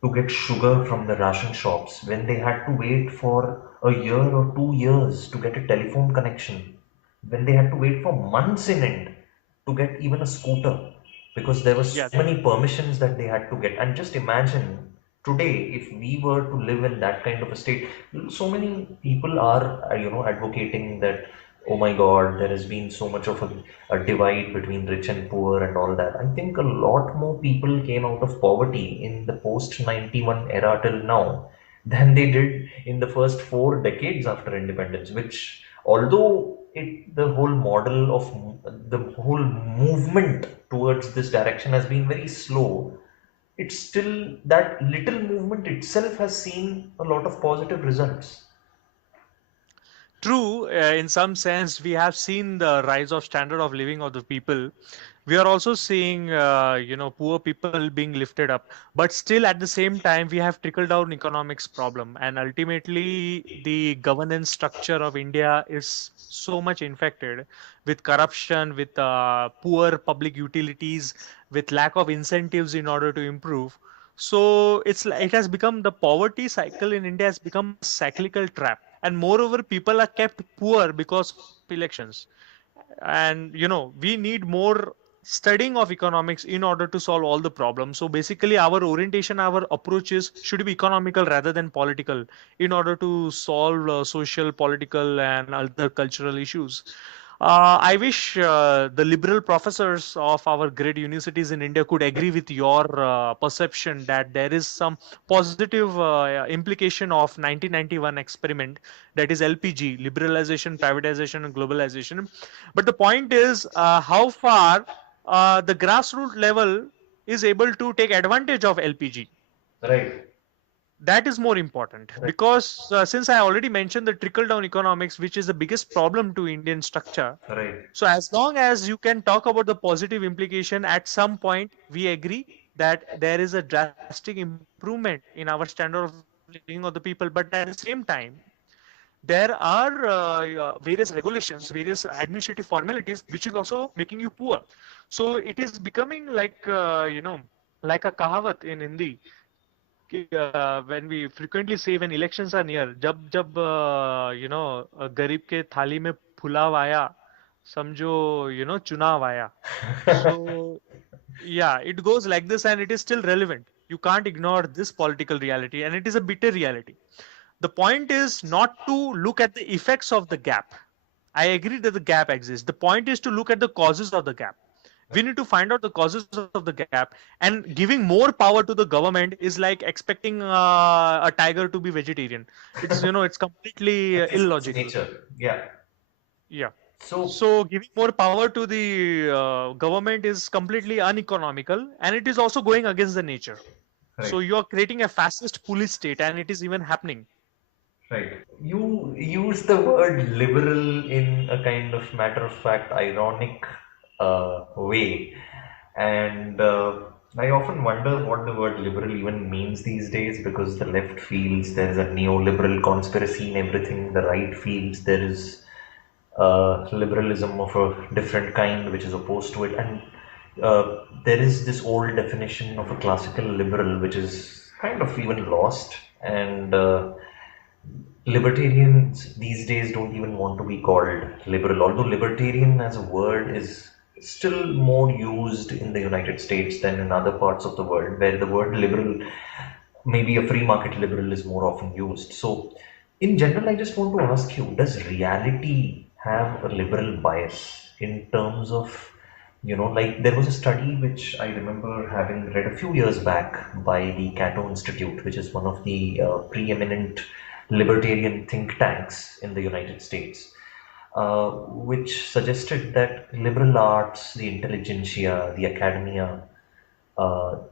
to get sugar from the ration shops, when they had to wait for a year or 2 years to get a telephone connection, when they had to wait for months in end to get even a scooter because there were so Yeah. many permissions that they had to get. And just imagine today if we were to live in that kind of a state. So many people are advocating that, oh my god, there has been so much of a divide between rich and poor and all that. I think a lot more people came out of poverty in the post 91 era till now than they did in the first 4 decades after independence, which although the whole model of the whole movement towards this direction has been very slow, it's still that little movement itself has seen a lot of positive results. True, in some sense, we have seen the rise of standard of living of the people. We are also seeing, poor people being lifted up. But still, at the same time, we have trickle down economics problem, and ultimately, the governance structure of India is so much infected with corruption, with poor public utilities, with lack of incentives in order to improve. So it has become, the poverty cycle in India has become a cyclical trap, and moreover, people are kept poor because of elections. And we need more studying of economics in order to solve all the problems. So basically, our orientation, our approaches should be economical rather than political in order to solve social, political, and other cultural issues. I wish the liberal professors of our great universities in India could agree with your perception that there is some positive implication of 1991 experiment, that is LPG, liberalization, privatization, and globalization. But the point is, how far the grassroots level is able to take advantage of LPG. Right. That is more important, Right. because since I already mentioned the trickle down economics, which is the biggest problem to Indian structure. Right. So as long as you can talk about the positive implication, at some point we agree that there is a drastic improvement in our standard of living of the people. But at the same time, there are various regulations, various administrative formalities, which is also making you poor. So it is becoming like like a kahavat in Hindi, when we frequently say when elections are near, जब जब गरीब के थाली में पुलाव आया, समझो चुनाव आया. So yeah, it goes like this, and it is still relevant. You can't ignore this political reality, and it is a bitter reality. The point is not to look at the effects of the gap. I agree that the gap exists. The point is to look at the causes of the gap. We need to find out the causes of the gap, and giving more power to the government is like expecting a tiger to be vegetarian. It's completely Against illogical. nature. Yeah. Yeah. So, So giving more power to the government is completely uneconomical, and it is also going against the nature. So right. you are creating a fascist police state, and it is even happening. Right. You use the word liberal in a kind of matter of fact, ironic way. And I often wonder what the word liberal even means these days, because the left feels there is a neoliberal conspiracy in everything, the right feels there is liberalism of a different kind which is opposed to it. And there is this old definition of a classical liberal which is kind of even lost. And libertarians these days don't even want to be called liberal, although libertarian as a word is still more used in the United States than in other parts of the world, where the word liberal, maybe a free market liberal, is more often used. So, in general, I just want to ask you, does reality have a liberal bias in terms of, like there was a study which I remember having read a few years back by the Cato Institute, which is one of the preeminent libertarian think tanks in the United States, which suggested that liberal arts, the intelligentsia, the academia,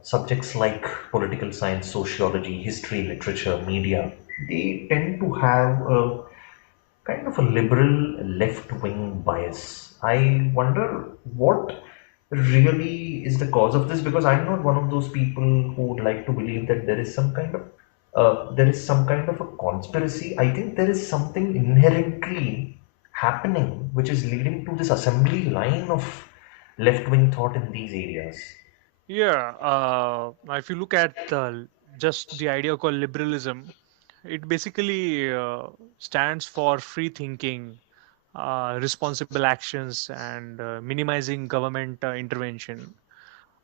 subjects like political science, sociology, history, literature, media, they tend to have a kind of a liberal left wing bias. I wonder what really is the cause of this, because I'm not one of those people who would like to believe that there is some kind of a conspiracy. I think there is something inherently happening which is leading to this assembly line of left wing thought in these areas. Yeah, if you look at just the idea called liberalism, it basically stands for free thinking, responsible actions, and minimizing government intervention.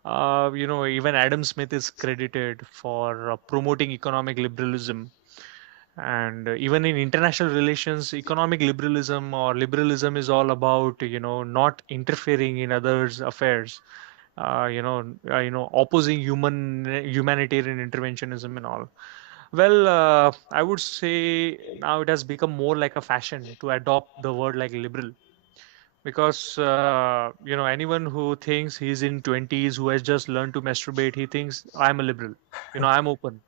Even Adam Smith is credited for promoting economic liberalism. And even in international relations, economic liberalism or liberalism is all about, not interfering in others' affairs, opposing humanitarian interventionism and all. Well, I would say now it has become more like a fashion to adopt the word like liberal, because anyone who thinks he's in 20s, who has just learned to masturbate, he thinks I'm a liberal. I'm open,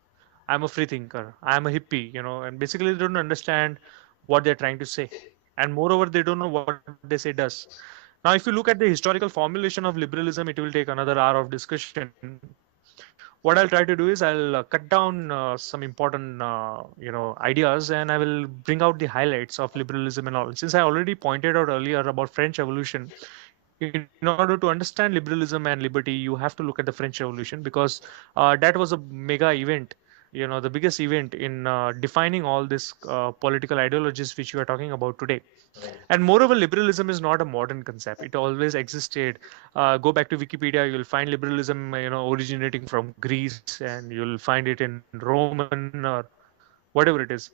I'm a free thinker, I'm a hippie, and basically they don't understand what they're trying to say. And moreover, they don't know what they say does. Now, if you look at the historical formulation of liberalism, it will take another hour of discussion. What I'll try to do is I'll cut down some important, ideas, and I will bring out the highlights of liberalism and all. Since I already pointed out earlier about French Revolution, in order to understand liberalism and liberty, you have to look at the French Revolution, because that was a mega event, the biggest event in defining all this political ideologies which you are talking about today. Right. And moreover, liberalism is not a modern concept. It always existed. Go back to Wikipedia, you'll find liberalism, originating from Greece, and you'll find it in Roman or whatever it is.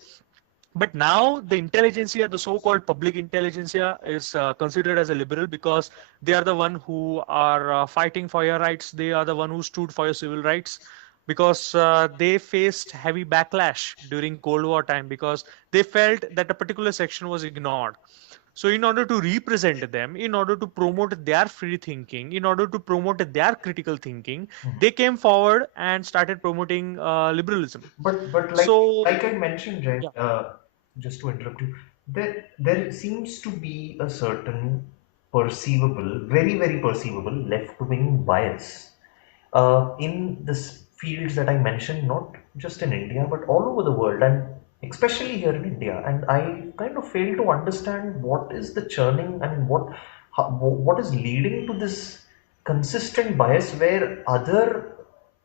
But now the intelligentsia, the so-called public intelligentsia, is considered as a liberal because they are the one who are fighting for your rights. They are the one who stood for your civil rights because they faced heavy backlash during Cold War time because they felt that a particular section was ignored. So, in order to represent them, in order to promote their free thinking, in order to promote their critical thinking, they came forward and started promoting liberalism. But So, like I mentioned, right? yeah. Just to interrupt you, there seems to be a certain perceivable, very perceivable left-wing bias in this fields that I mentioned, not just in India but all over the world, and especially here in India. And I kind of fail to understand what is the churning. I mean, what is leading to this consistent bias where other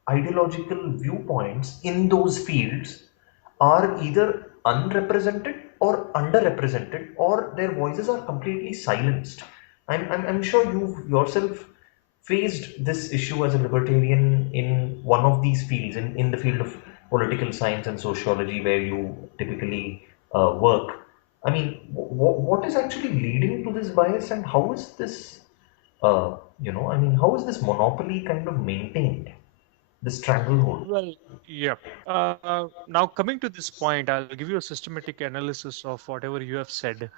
ideological viewpoints in those fields are either unrepresented or underrepresented, or their voices are completely silenced. I'm sure you've yourself faced this issue as a libertarian in one of these fields, in the field of political science and sociology, where you typically work. I mean, what is actually leading to this bias, and how is this, I mean, how is this monopoly kind of maintained, this stranglehold? Well, yeah. Now, coming to this point, I'll give you a systematic analysis of whatever you have said.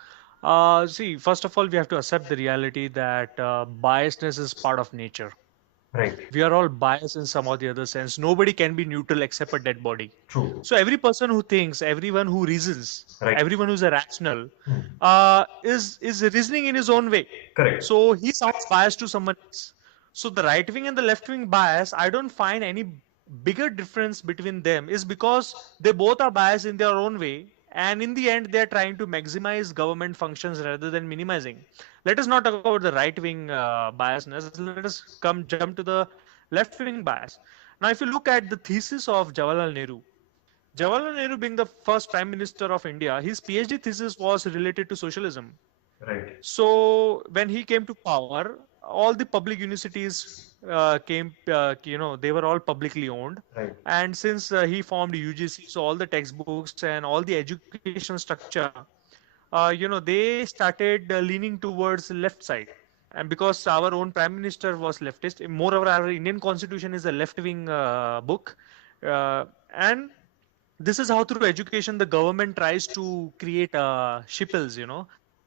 See, first of all, we have to accept the reality that biasness is part of nature. Right. We are all biased in some or the other sense. Nobody can be neutral except a dead body. True. So every person who thinks, everyone who reasons, Right. everyone who's a rational, Hmm. is reasoning in his own way. Correct. So he sounds biased to someone else. So the right wing and the left wing bias, I don't find any bigger difference between them is because they both are biased in their own way. And in the end, they are trying to maximize government functions rather than minimizing. Let us not talk about the right wing biasness. Let us come jump to the left wing bias. Now, if you look at the thesis of Jawaharlal Nehru, Jawaharlal Nehru being the first prime minister of India, his PhD thesis was related to socialism. Right. So when he came to power, all the public universities they were all publicly owned. Right. And since he formed UGC, so all the textbooks and all the education structure, they started leaning towards left side. And because our own prime minister was leftist, moreover, our Indian constitution is a left-wing book, and this is how through education the government tries to create shipples,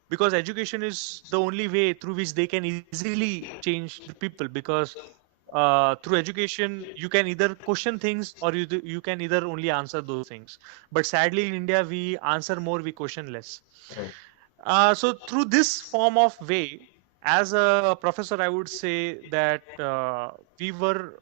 because education is the only way through which they can easily change the people, because through education you can either question things or you can either only answer those things. But sadly in India we answer more, we question less. Right. So through this form of way, as a professor, I would say that we were,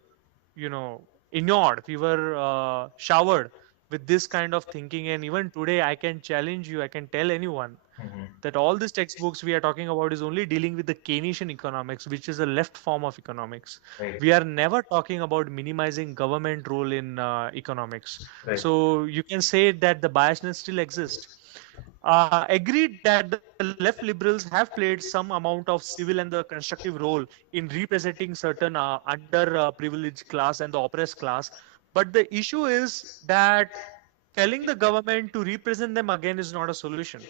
inured, we were showered with this kind of thinking. And even today, I can challenge you, I can tell anyone Hmm. that all these textbooks we are talking about is only dealing with the Keynesian economics, which is a left form of economics. Right. We are never talking about minimizing government role in economics. Right. So you can say that the biasness still exists. Agreed that the left liberals have played some amount of civil and the constructive role in representing certain underprivileged class and the oppressed class. But the issue is that telling the government to represent them again is not a solution.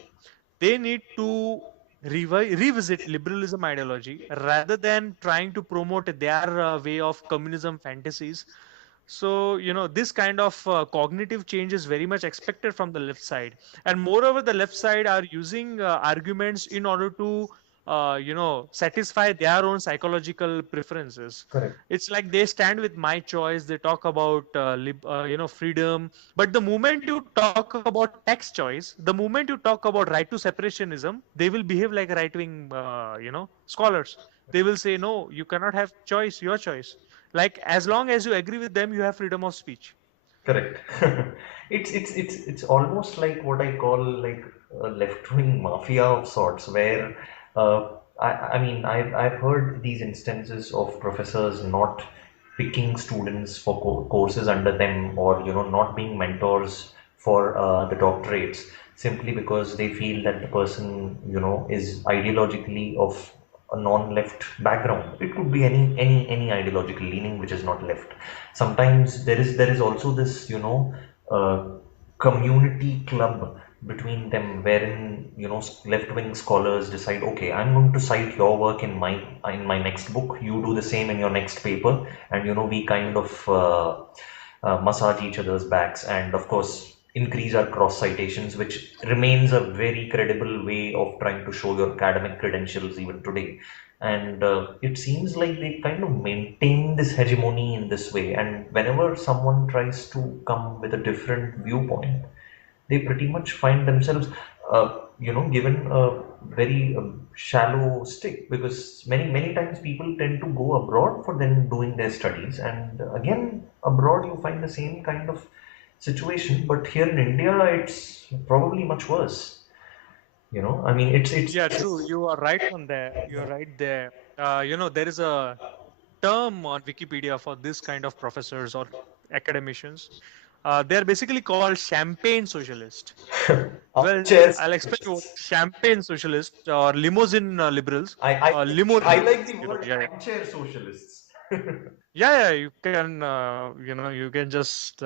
They need to revisit liberalism ideology rather than trying to promote their way of communism fantasies. So, this kind of cognitive change is very much expected from the left side. And moreover, the left side are using arguments in order to, satisfy their own psychological preferences. Correct. It's like they stand with my choice. They talk about, freedom. But the moment you talk about tax choice, the moment you talk about right to separationism, they will behave like right wing, scholars. They will say, no, you cannot have choice, your choice. Like as long as you agree with them, you have freedom of speech. Correct. It's almost like what I call like a left-wing mafia of sorts, where I mean I've heard these instances of professors not picking students for courses under them, or not being mentors for the doctorates, simply because they feel that the person is ideologically of a non-left background. It could be any ideological leaning which is not left. Sometimes there is also this uh, community club between them, wherein left-wing scholars decide, okay, I'm going to cite your work in my next book, you do the same in your next paper, and we kind of massage each other's backs, and of course increase our cross citations, which remains a very credible way of trying to show your academic credentials even today. And it seems like they kind of maintain this hegemony in this way, and whenever someone tries to come with a different viewpoint, they pretty much find themselves given a very shallow stick, because many times people tend to go abroad for then doing their studies, and again abroad you find the same kind of situation, but here in India it's probably much worse. I mean, Yeah, true. You are right on there. You're right there. There is a term on Wikipedia for this kind of professors or academicians. They're basically called champagne socialist. Well, armchairs. I'll explain you what champagne socialist or limousine liberals, I, I limo I like liberals. the word Yeah, armchair socialists. yeah, you can, you can just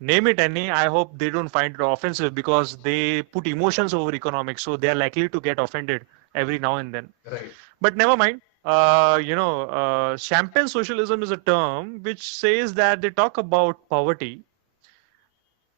name it any. I hope they don't find it offensive because they put emotions over economics, so they are likely to get offended every now and then. Right. But never mind. Champagne socialism is a term which says that they talk about poverty,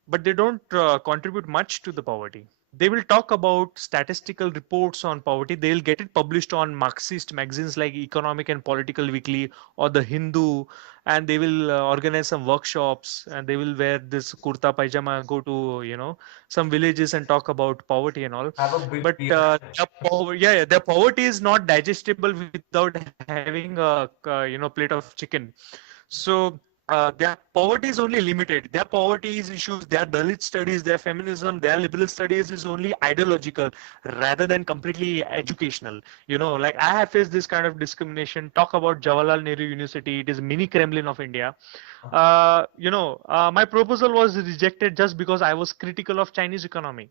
but they don't contribute much to the poverty. They will talk about statistical reports on poverty. They'll get it published on Marxist magazines like Economic and Political Weekly or The Hindu, and they will organize some workshops, and they will wear this kurta pajama, go to some villages and talk about poverty and all. Have a big But beer. yeah, their poverty is not digestible without having a plate of chicken. So their poverty is only limited. Their poverty is issues, their Dalit studies, their feminism, their liberal studies is only ideological rather than completely educational. Like I have faced this kind of discrimination. Talk about Jawaharlal Nehru University. It is mini Kremlin of India. My proposal was rejected just because I was critical of Chinese economy.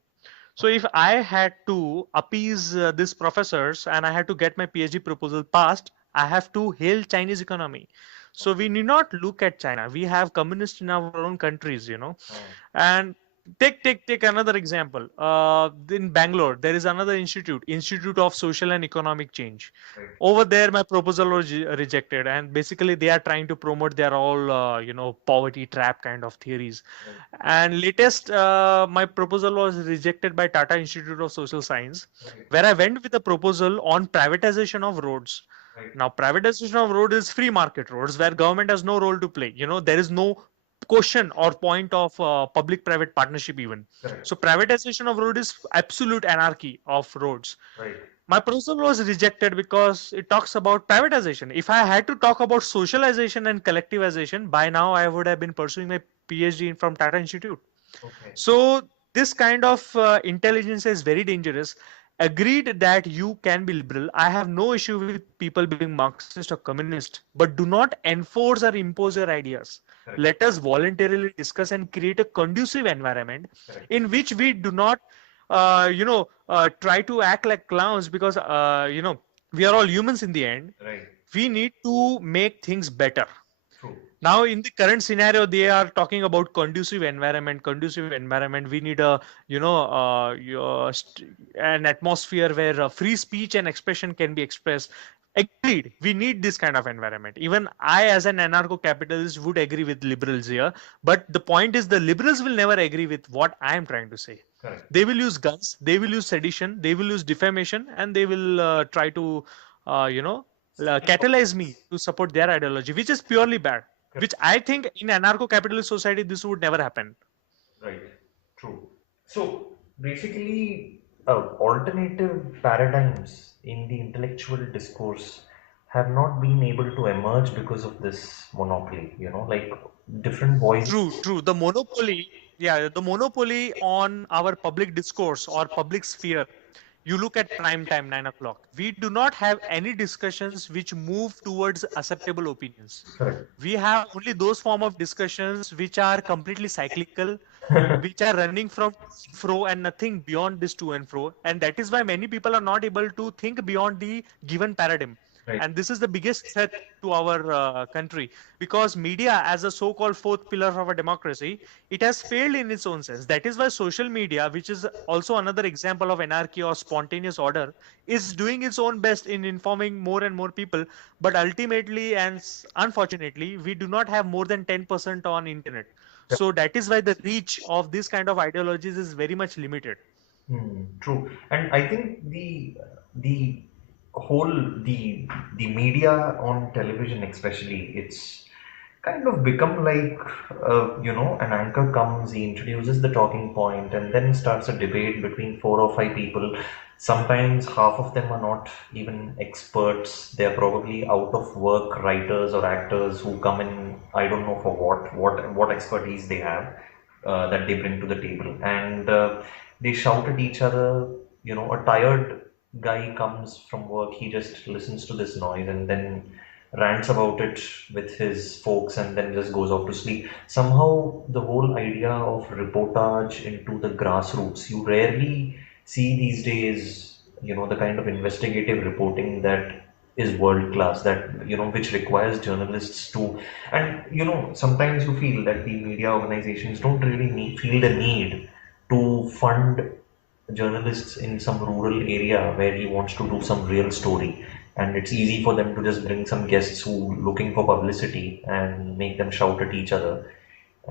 So if I had to appease these professors and I had to get my PhD proposal passed, I have to hail Chinese economy. So we need not look at China. We have communists in our own countries. Oh, And take another example. In Bangalore, there is another Institute of Social and Economic Change. right, Over there, my proposal was rejected, and basically they are trying to promote their all poverty trap kind of theories. right, And latest, my proposal was rejected by Tata Institute of Social Science, right, where I went with a proposal on privatization of roads. right, Now, privatization of road is free market roads where government has no role to play. There is no question or point of public-private partnership even. correct, So privatization of road is absolute anarchy of roads. right, My proposal was rejected because it talks about privatization. If I had to talk about socialization and collectivization, by now I would have been pursuing my PhD from Tata Institute. okay, So this kind of intelligence is very dangerous. Agreed that you can be liberal. I have no issue with people being Marxist or communist, but do not enforce or impose your ideas. correct, Let us voluntarily discuss and create a conducive environment correct, in which we do not, try to act like clowns because, we are all humans in the end. right, We need to make things better. true, Now in the current scenario they are talking about conducive environment. We need a an atmosphere where free speech and expression can be expressed. Agreed, we need this kind of environment. Even I as an anarcho-capitalist would agree with liberals here, but the point is the liberals will never agree with what I am trying to say. correct, They will use guns, they will use sedition, they will use defamation, and they will try to speak of catalyze me this, to support their ideology, which is purely bad. correct, Which I think in anarcho-capitalist society this would never happen. right, true. So basically, alternative paradigms in the intellectual discourse have not been able to emerge because of this monopoly, like different voices. True. The monopoly, yeah, the monopoly on our public discourse or public sphere. You look at prime time, 9 o'clock. We do not have any discussions which move towards acceptable opinions. Correct. We have only those form of discussions which are completely cyclical, which are running from fro and nothing beyond this to and fro. And that is why many people are not able to think beyond the given paradigm. Right. And this is the biggest threat to our country, because media, as a so-called fourth pillar of a democracy, it has failed in its own sense. That is why social media, which is also another example of anarchy or spontaneous order, is doing its own best in informing more and more people. But ultimately and unfortunately, we do not have more than 10% on internet. So that is why the reach of this kind of ideologies is very much limited. True, and I think the whole the media on television, especially, it's kind of become like an anchor comes, he introduces the talking point, and then starts a debate between four or five people. Sometimes half of them are not even experts; they're probably out of work writers or actors who come in. I don't know for what expertise they have that they bring to the table, and they shout at each other. A tired guy comes from work, he just listens to this noise and then rants about it with his folks and then just goes off to sleep. Somehow, the whole idea of reportage into the grassroots, you rarely see these days, the kind of investigative reporting that is world class, that, which requires journalists to, and, sometimes you feel that the media organizations don't really feel the need to fund journalists in some rural area where he wants to do some real story, and it's easy for them to just bring some guests who looking for publicity and make them shout at each other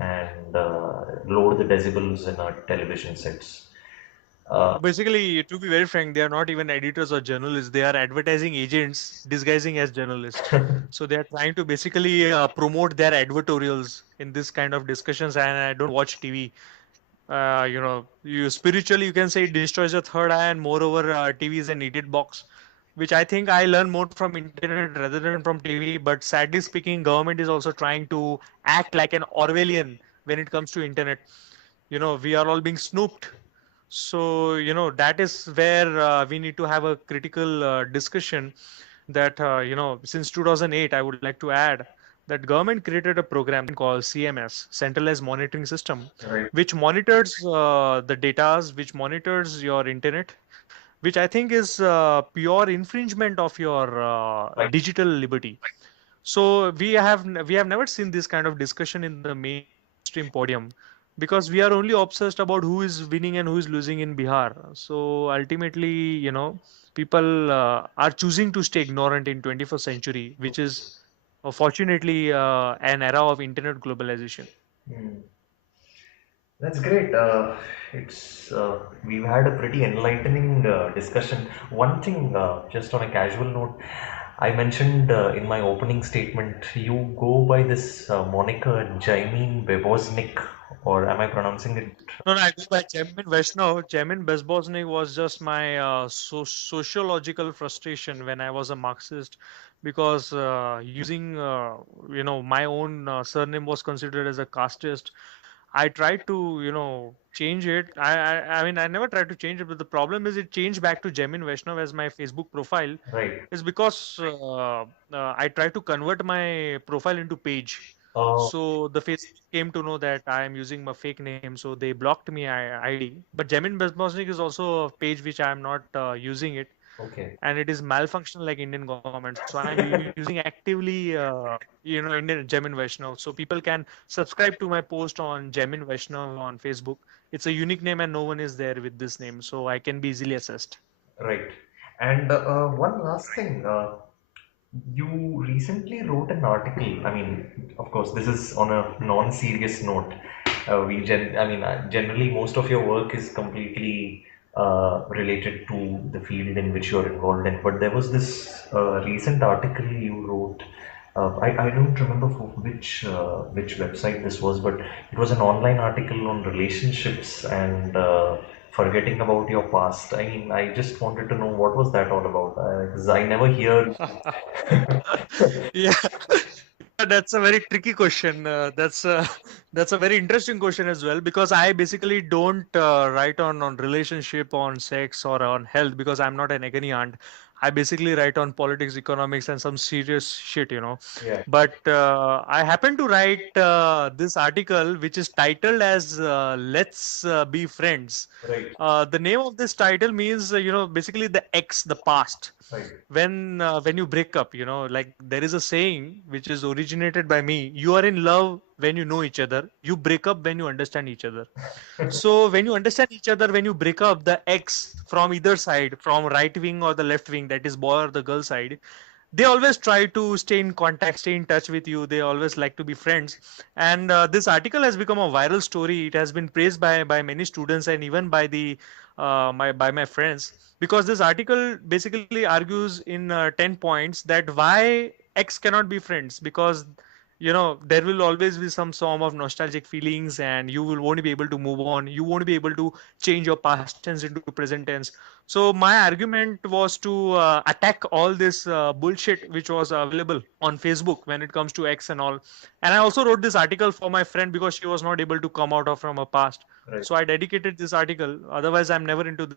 and lower the decibels in our television sets. Basically, to be very frank, they are not even editors or journalists. They are advertising agents disguising as journalists. So they are trying to basically promote their advertorials in this kind of discussions. And I don't watch TV. You spiritually, you can say it destroys your third eye, and moreover, TV is a needed box, which I think I learn more from internet rather than from TV. But sadly speaking, government is also trying to act like an Orwellian when it comes to internet. We are all being snooped. So that is where we need to have a critical discussion, that since 2008, I would like to add that government created a program called CMS, centralized monitoring system, Right. which monitors the datas, which monitors your internet, which I think is pure infringement of your Right. digital liberty. So we have never seen this kind of discussion in the mainstream podium, because we are only obsessed about who is winning and who is losing in Bihar. So ultimately, people are choosing to stay ignorant in 21st century, which is fortunately an era of internet globalization. Hmm. That's great. It's We've had a pretty enlightening discussion. One thing, just on a casual note, I mentioned in my opening statement, you go by this moniker Jaimine Bebosnik, or am I pronouncing it? No, no, I go by Jamin Vaishnav. Jamin Bezboznik was just my sociological frustration when I was a Marxist, because using my own surname was considered as a casteist. I tried to change it. I mean, I never tried to change it, but the problem is it changed back to Jamin Vaishnav as my Facebook profile, Right. is because I tried to convert my profile into page. Oh, So the Facebook came to know that I am using my fake name, so they blocked me ID. But Jamin Bezbosnik is also a page which I am not using it, okay. and it is malfunctional like Indian government. So I'm using actively, Indian Jamin Vaishnav. So people can subscribe to my post on Jamin Vaishnav on Facebook. It's a unique name, and no one is there with this name, so I can be easily assessed. Right. And one last thing. You recently wrote an article. I mean, of course, this is on a non-serious note. I mean, generally, most of your work is completely related to the field in which you're involved in. But there was this recent article you wrote. I don't remember for which website this was, but it was an online article on relationships and forgetting about your past. I mean, I just wanted to know what was that all about, because I never hear. Yeah, yeah, that's a very tricky question. That's a very interesting question as well, because I basically don't write on relationship, on sex, or on health, because I'm not an agony aunt. I basically write on politics, economics, and some serious shit, Yeah. But I happen to write this article, which is titled as "Let's Be Friends." Right. The name of this title means, basically the X, the past. Right. When you break up, like there is a saying which is originated by me: you are in love when you know each other. You break up when you understand each other. So when you understand each other, when you break up, the X from either side, from right wing or the left wing, that is boy or the girl side, they always try to stay in contact, stay in touch with you. They always like to be friends. And this article has become a viral story. It has been praised by many students and even by the by my friends, because this article basically argues in 10 points that why X cannot be friends, because there will always be some form of nostalgic feelings, and you will won't be able to move on. You won't be able to change your past tense into present tense. So my argument was to attack all this bullshit which was available on Facebook when it comes to X and all. And I also wrote this article for my friend because she was not able to come out of from her past. Right. So I dedicated this article. Otherwise, I'm never into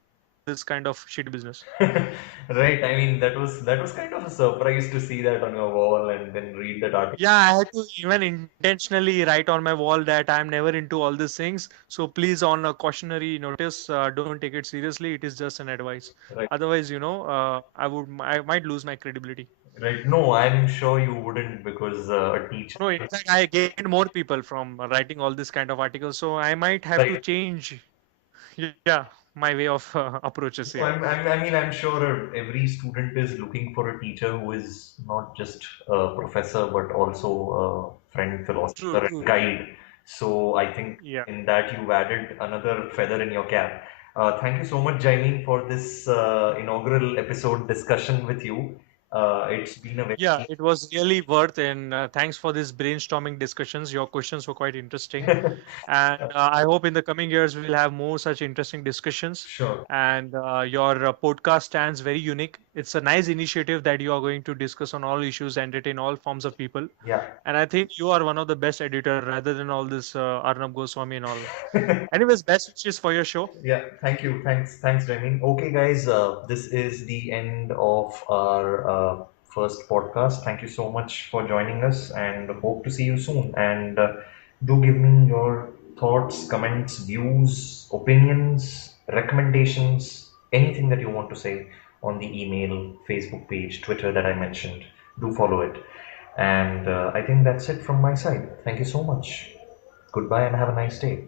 this kind of shitty business. Right. I mean, that was kind of a surprise to see that on your wall and then read that article. Yeah, I had to even intentionally write on my wall that I'm never into all these things. So please, on a cautionary notice, don't take it seriously. It is just an advice. Right. Otherwise, I might lose my credibility. Right. No, I'm sure you wouldn't because a teacher. No, in fact, I gained more people from writing all this kind of articles. So I might have to Right. change, yeah, my way of approaches here. No, I mean, I'm sure every student is looking for a teacher who is not just a professor but also a friend, True, philosopher, and true. guide. So I think Yeah. in that you've added another feather in your cap. Thank you so much, Jaimine, for this inaugural episode discussion with you. It's been a Yeah, very it was really worth, and thanks for this brainstorming discussions. Your questions were quite interesting, and I hope in the coming years we'll have more such interesting discussions. sure. And your podcast stands very unique. It's a nice initiative that you are going to discuss on all issues, entertain all forms of people. Yeah. And I think you are one of the best editor rather than all this Arnab Goswami and all. Anyways, best wishes for your show. Yeah, thank you. Thanks, Jamin. Okay, guys, this is the end of our first podcast. Thank you so much for joining us and hope to see you soon. And do give me your thoughts, comments, views, opinions, recommendations, anything that you want to say on the email, Facebook page, Twitter that I mentioned. Do follow it. And I think that's it from my side. Thank you so much. Goodbye and have a nice day.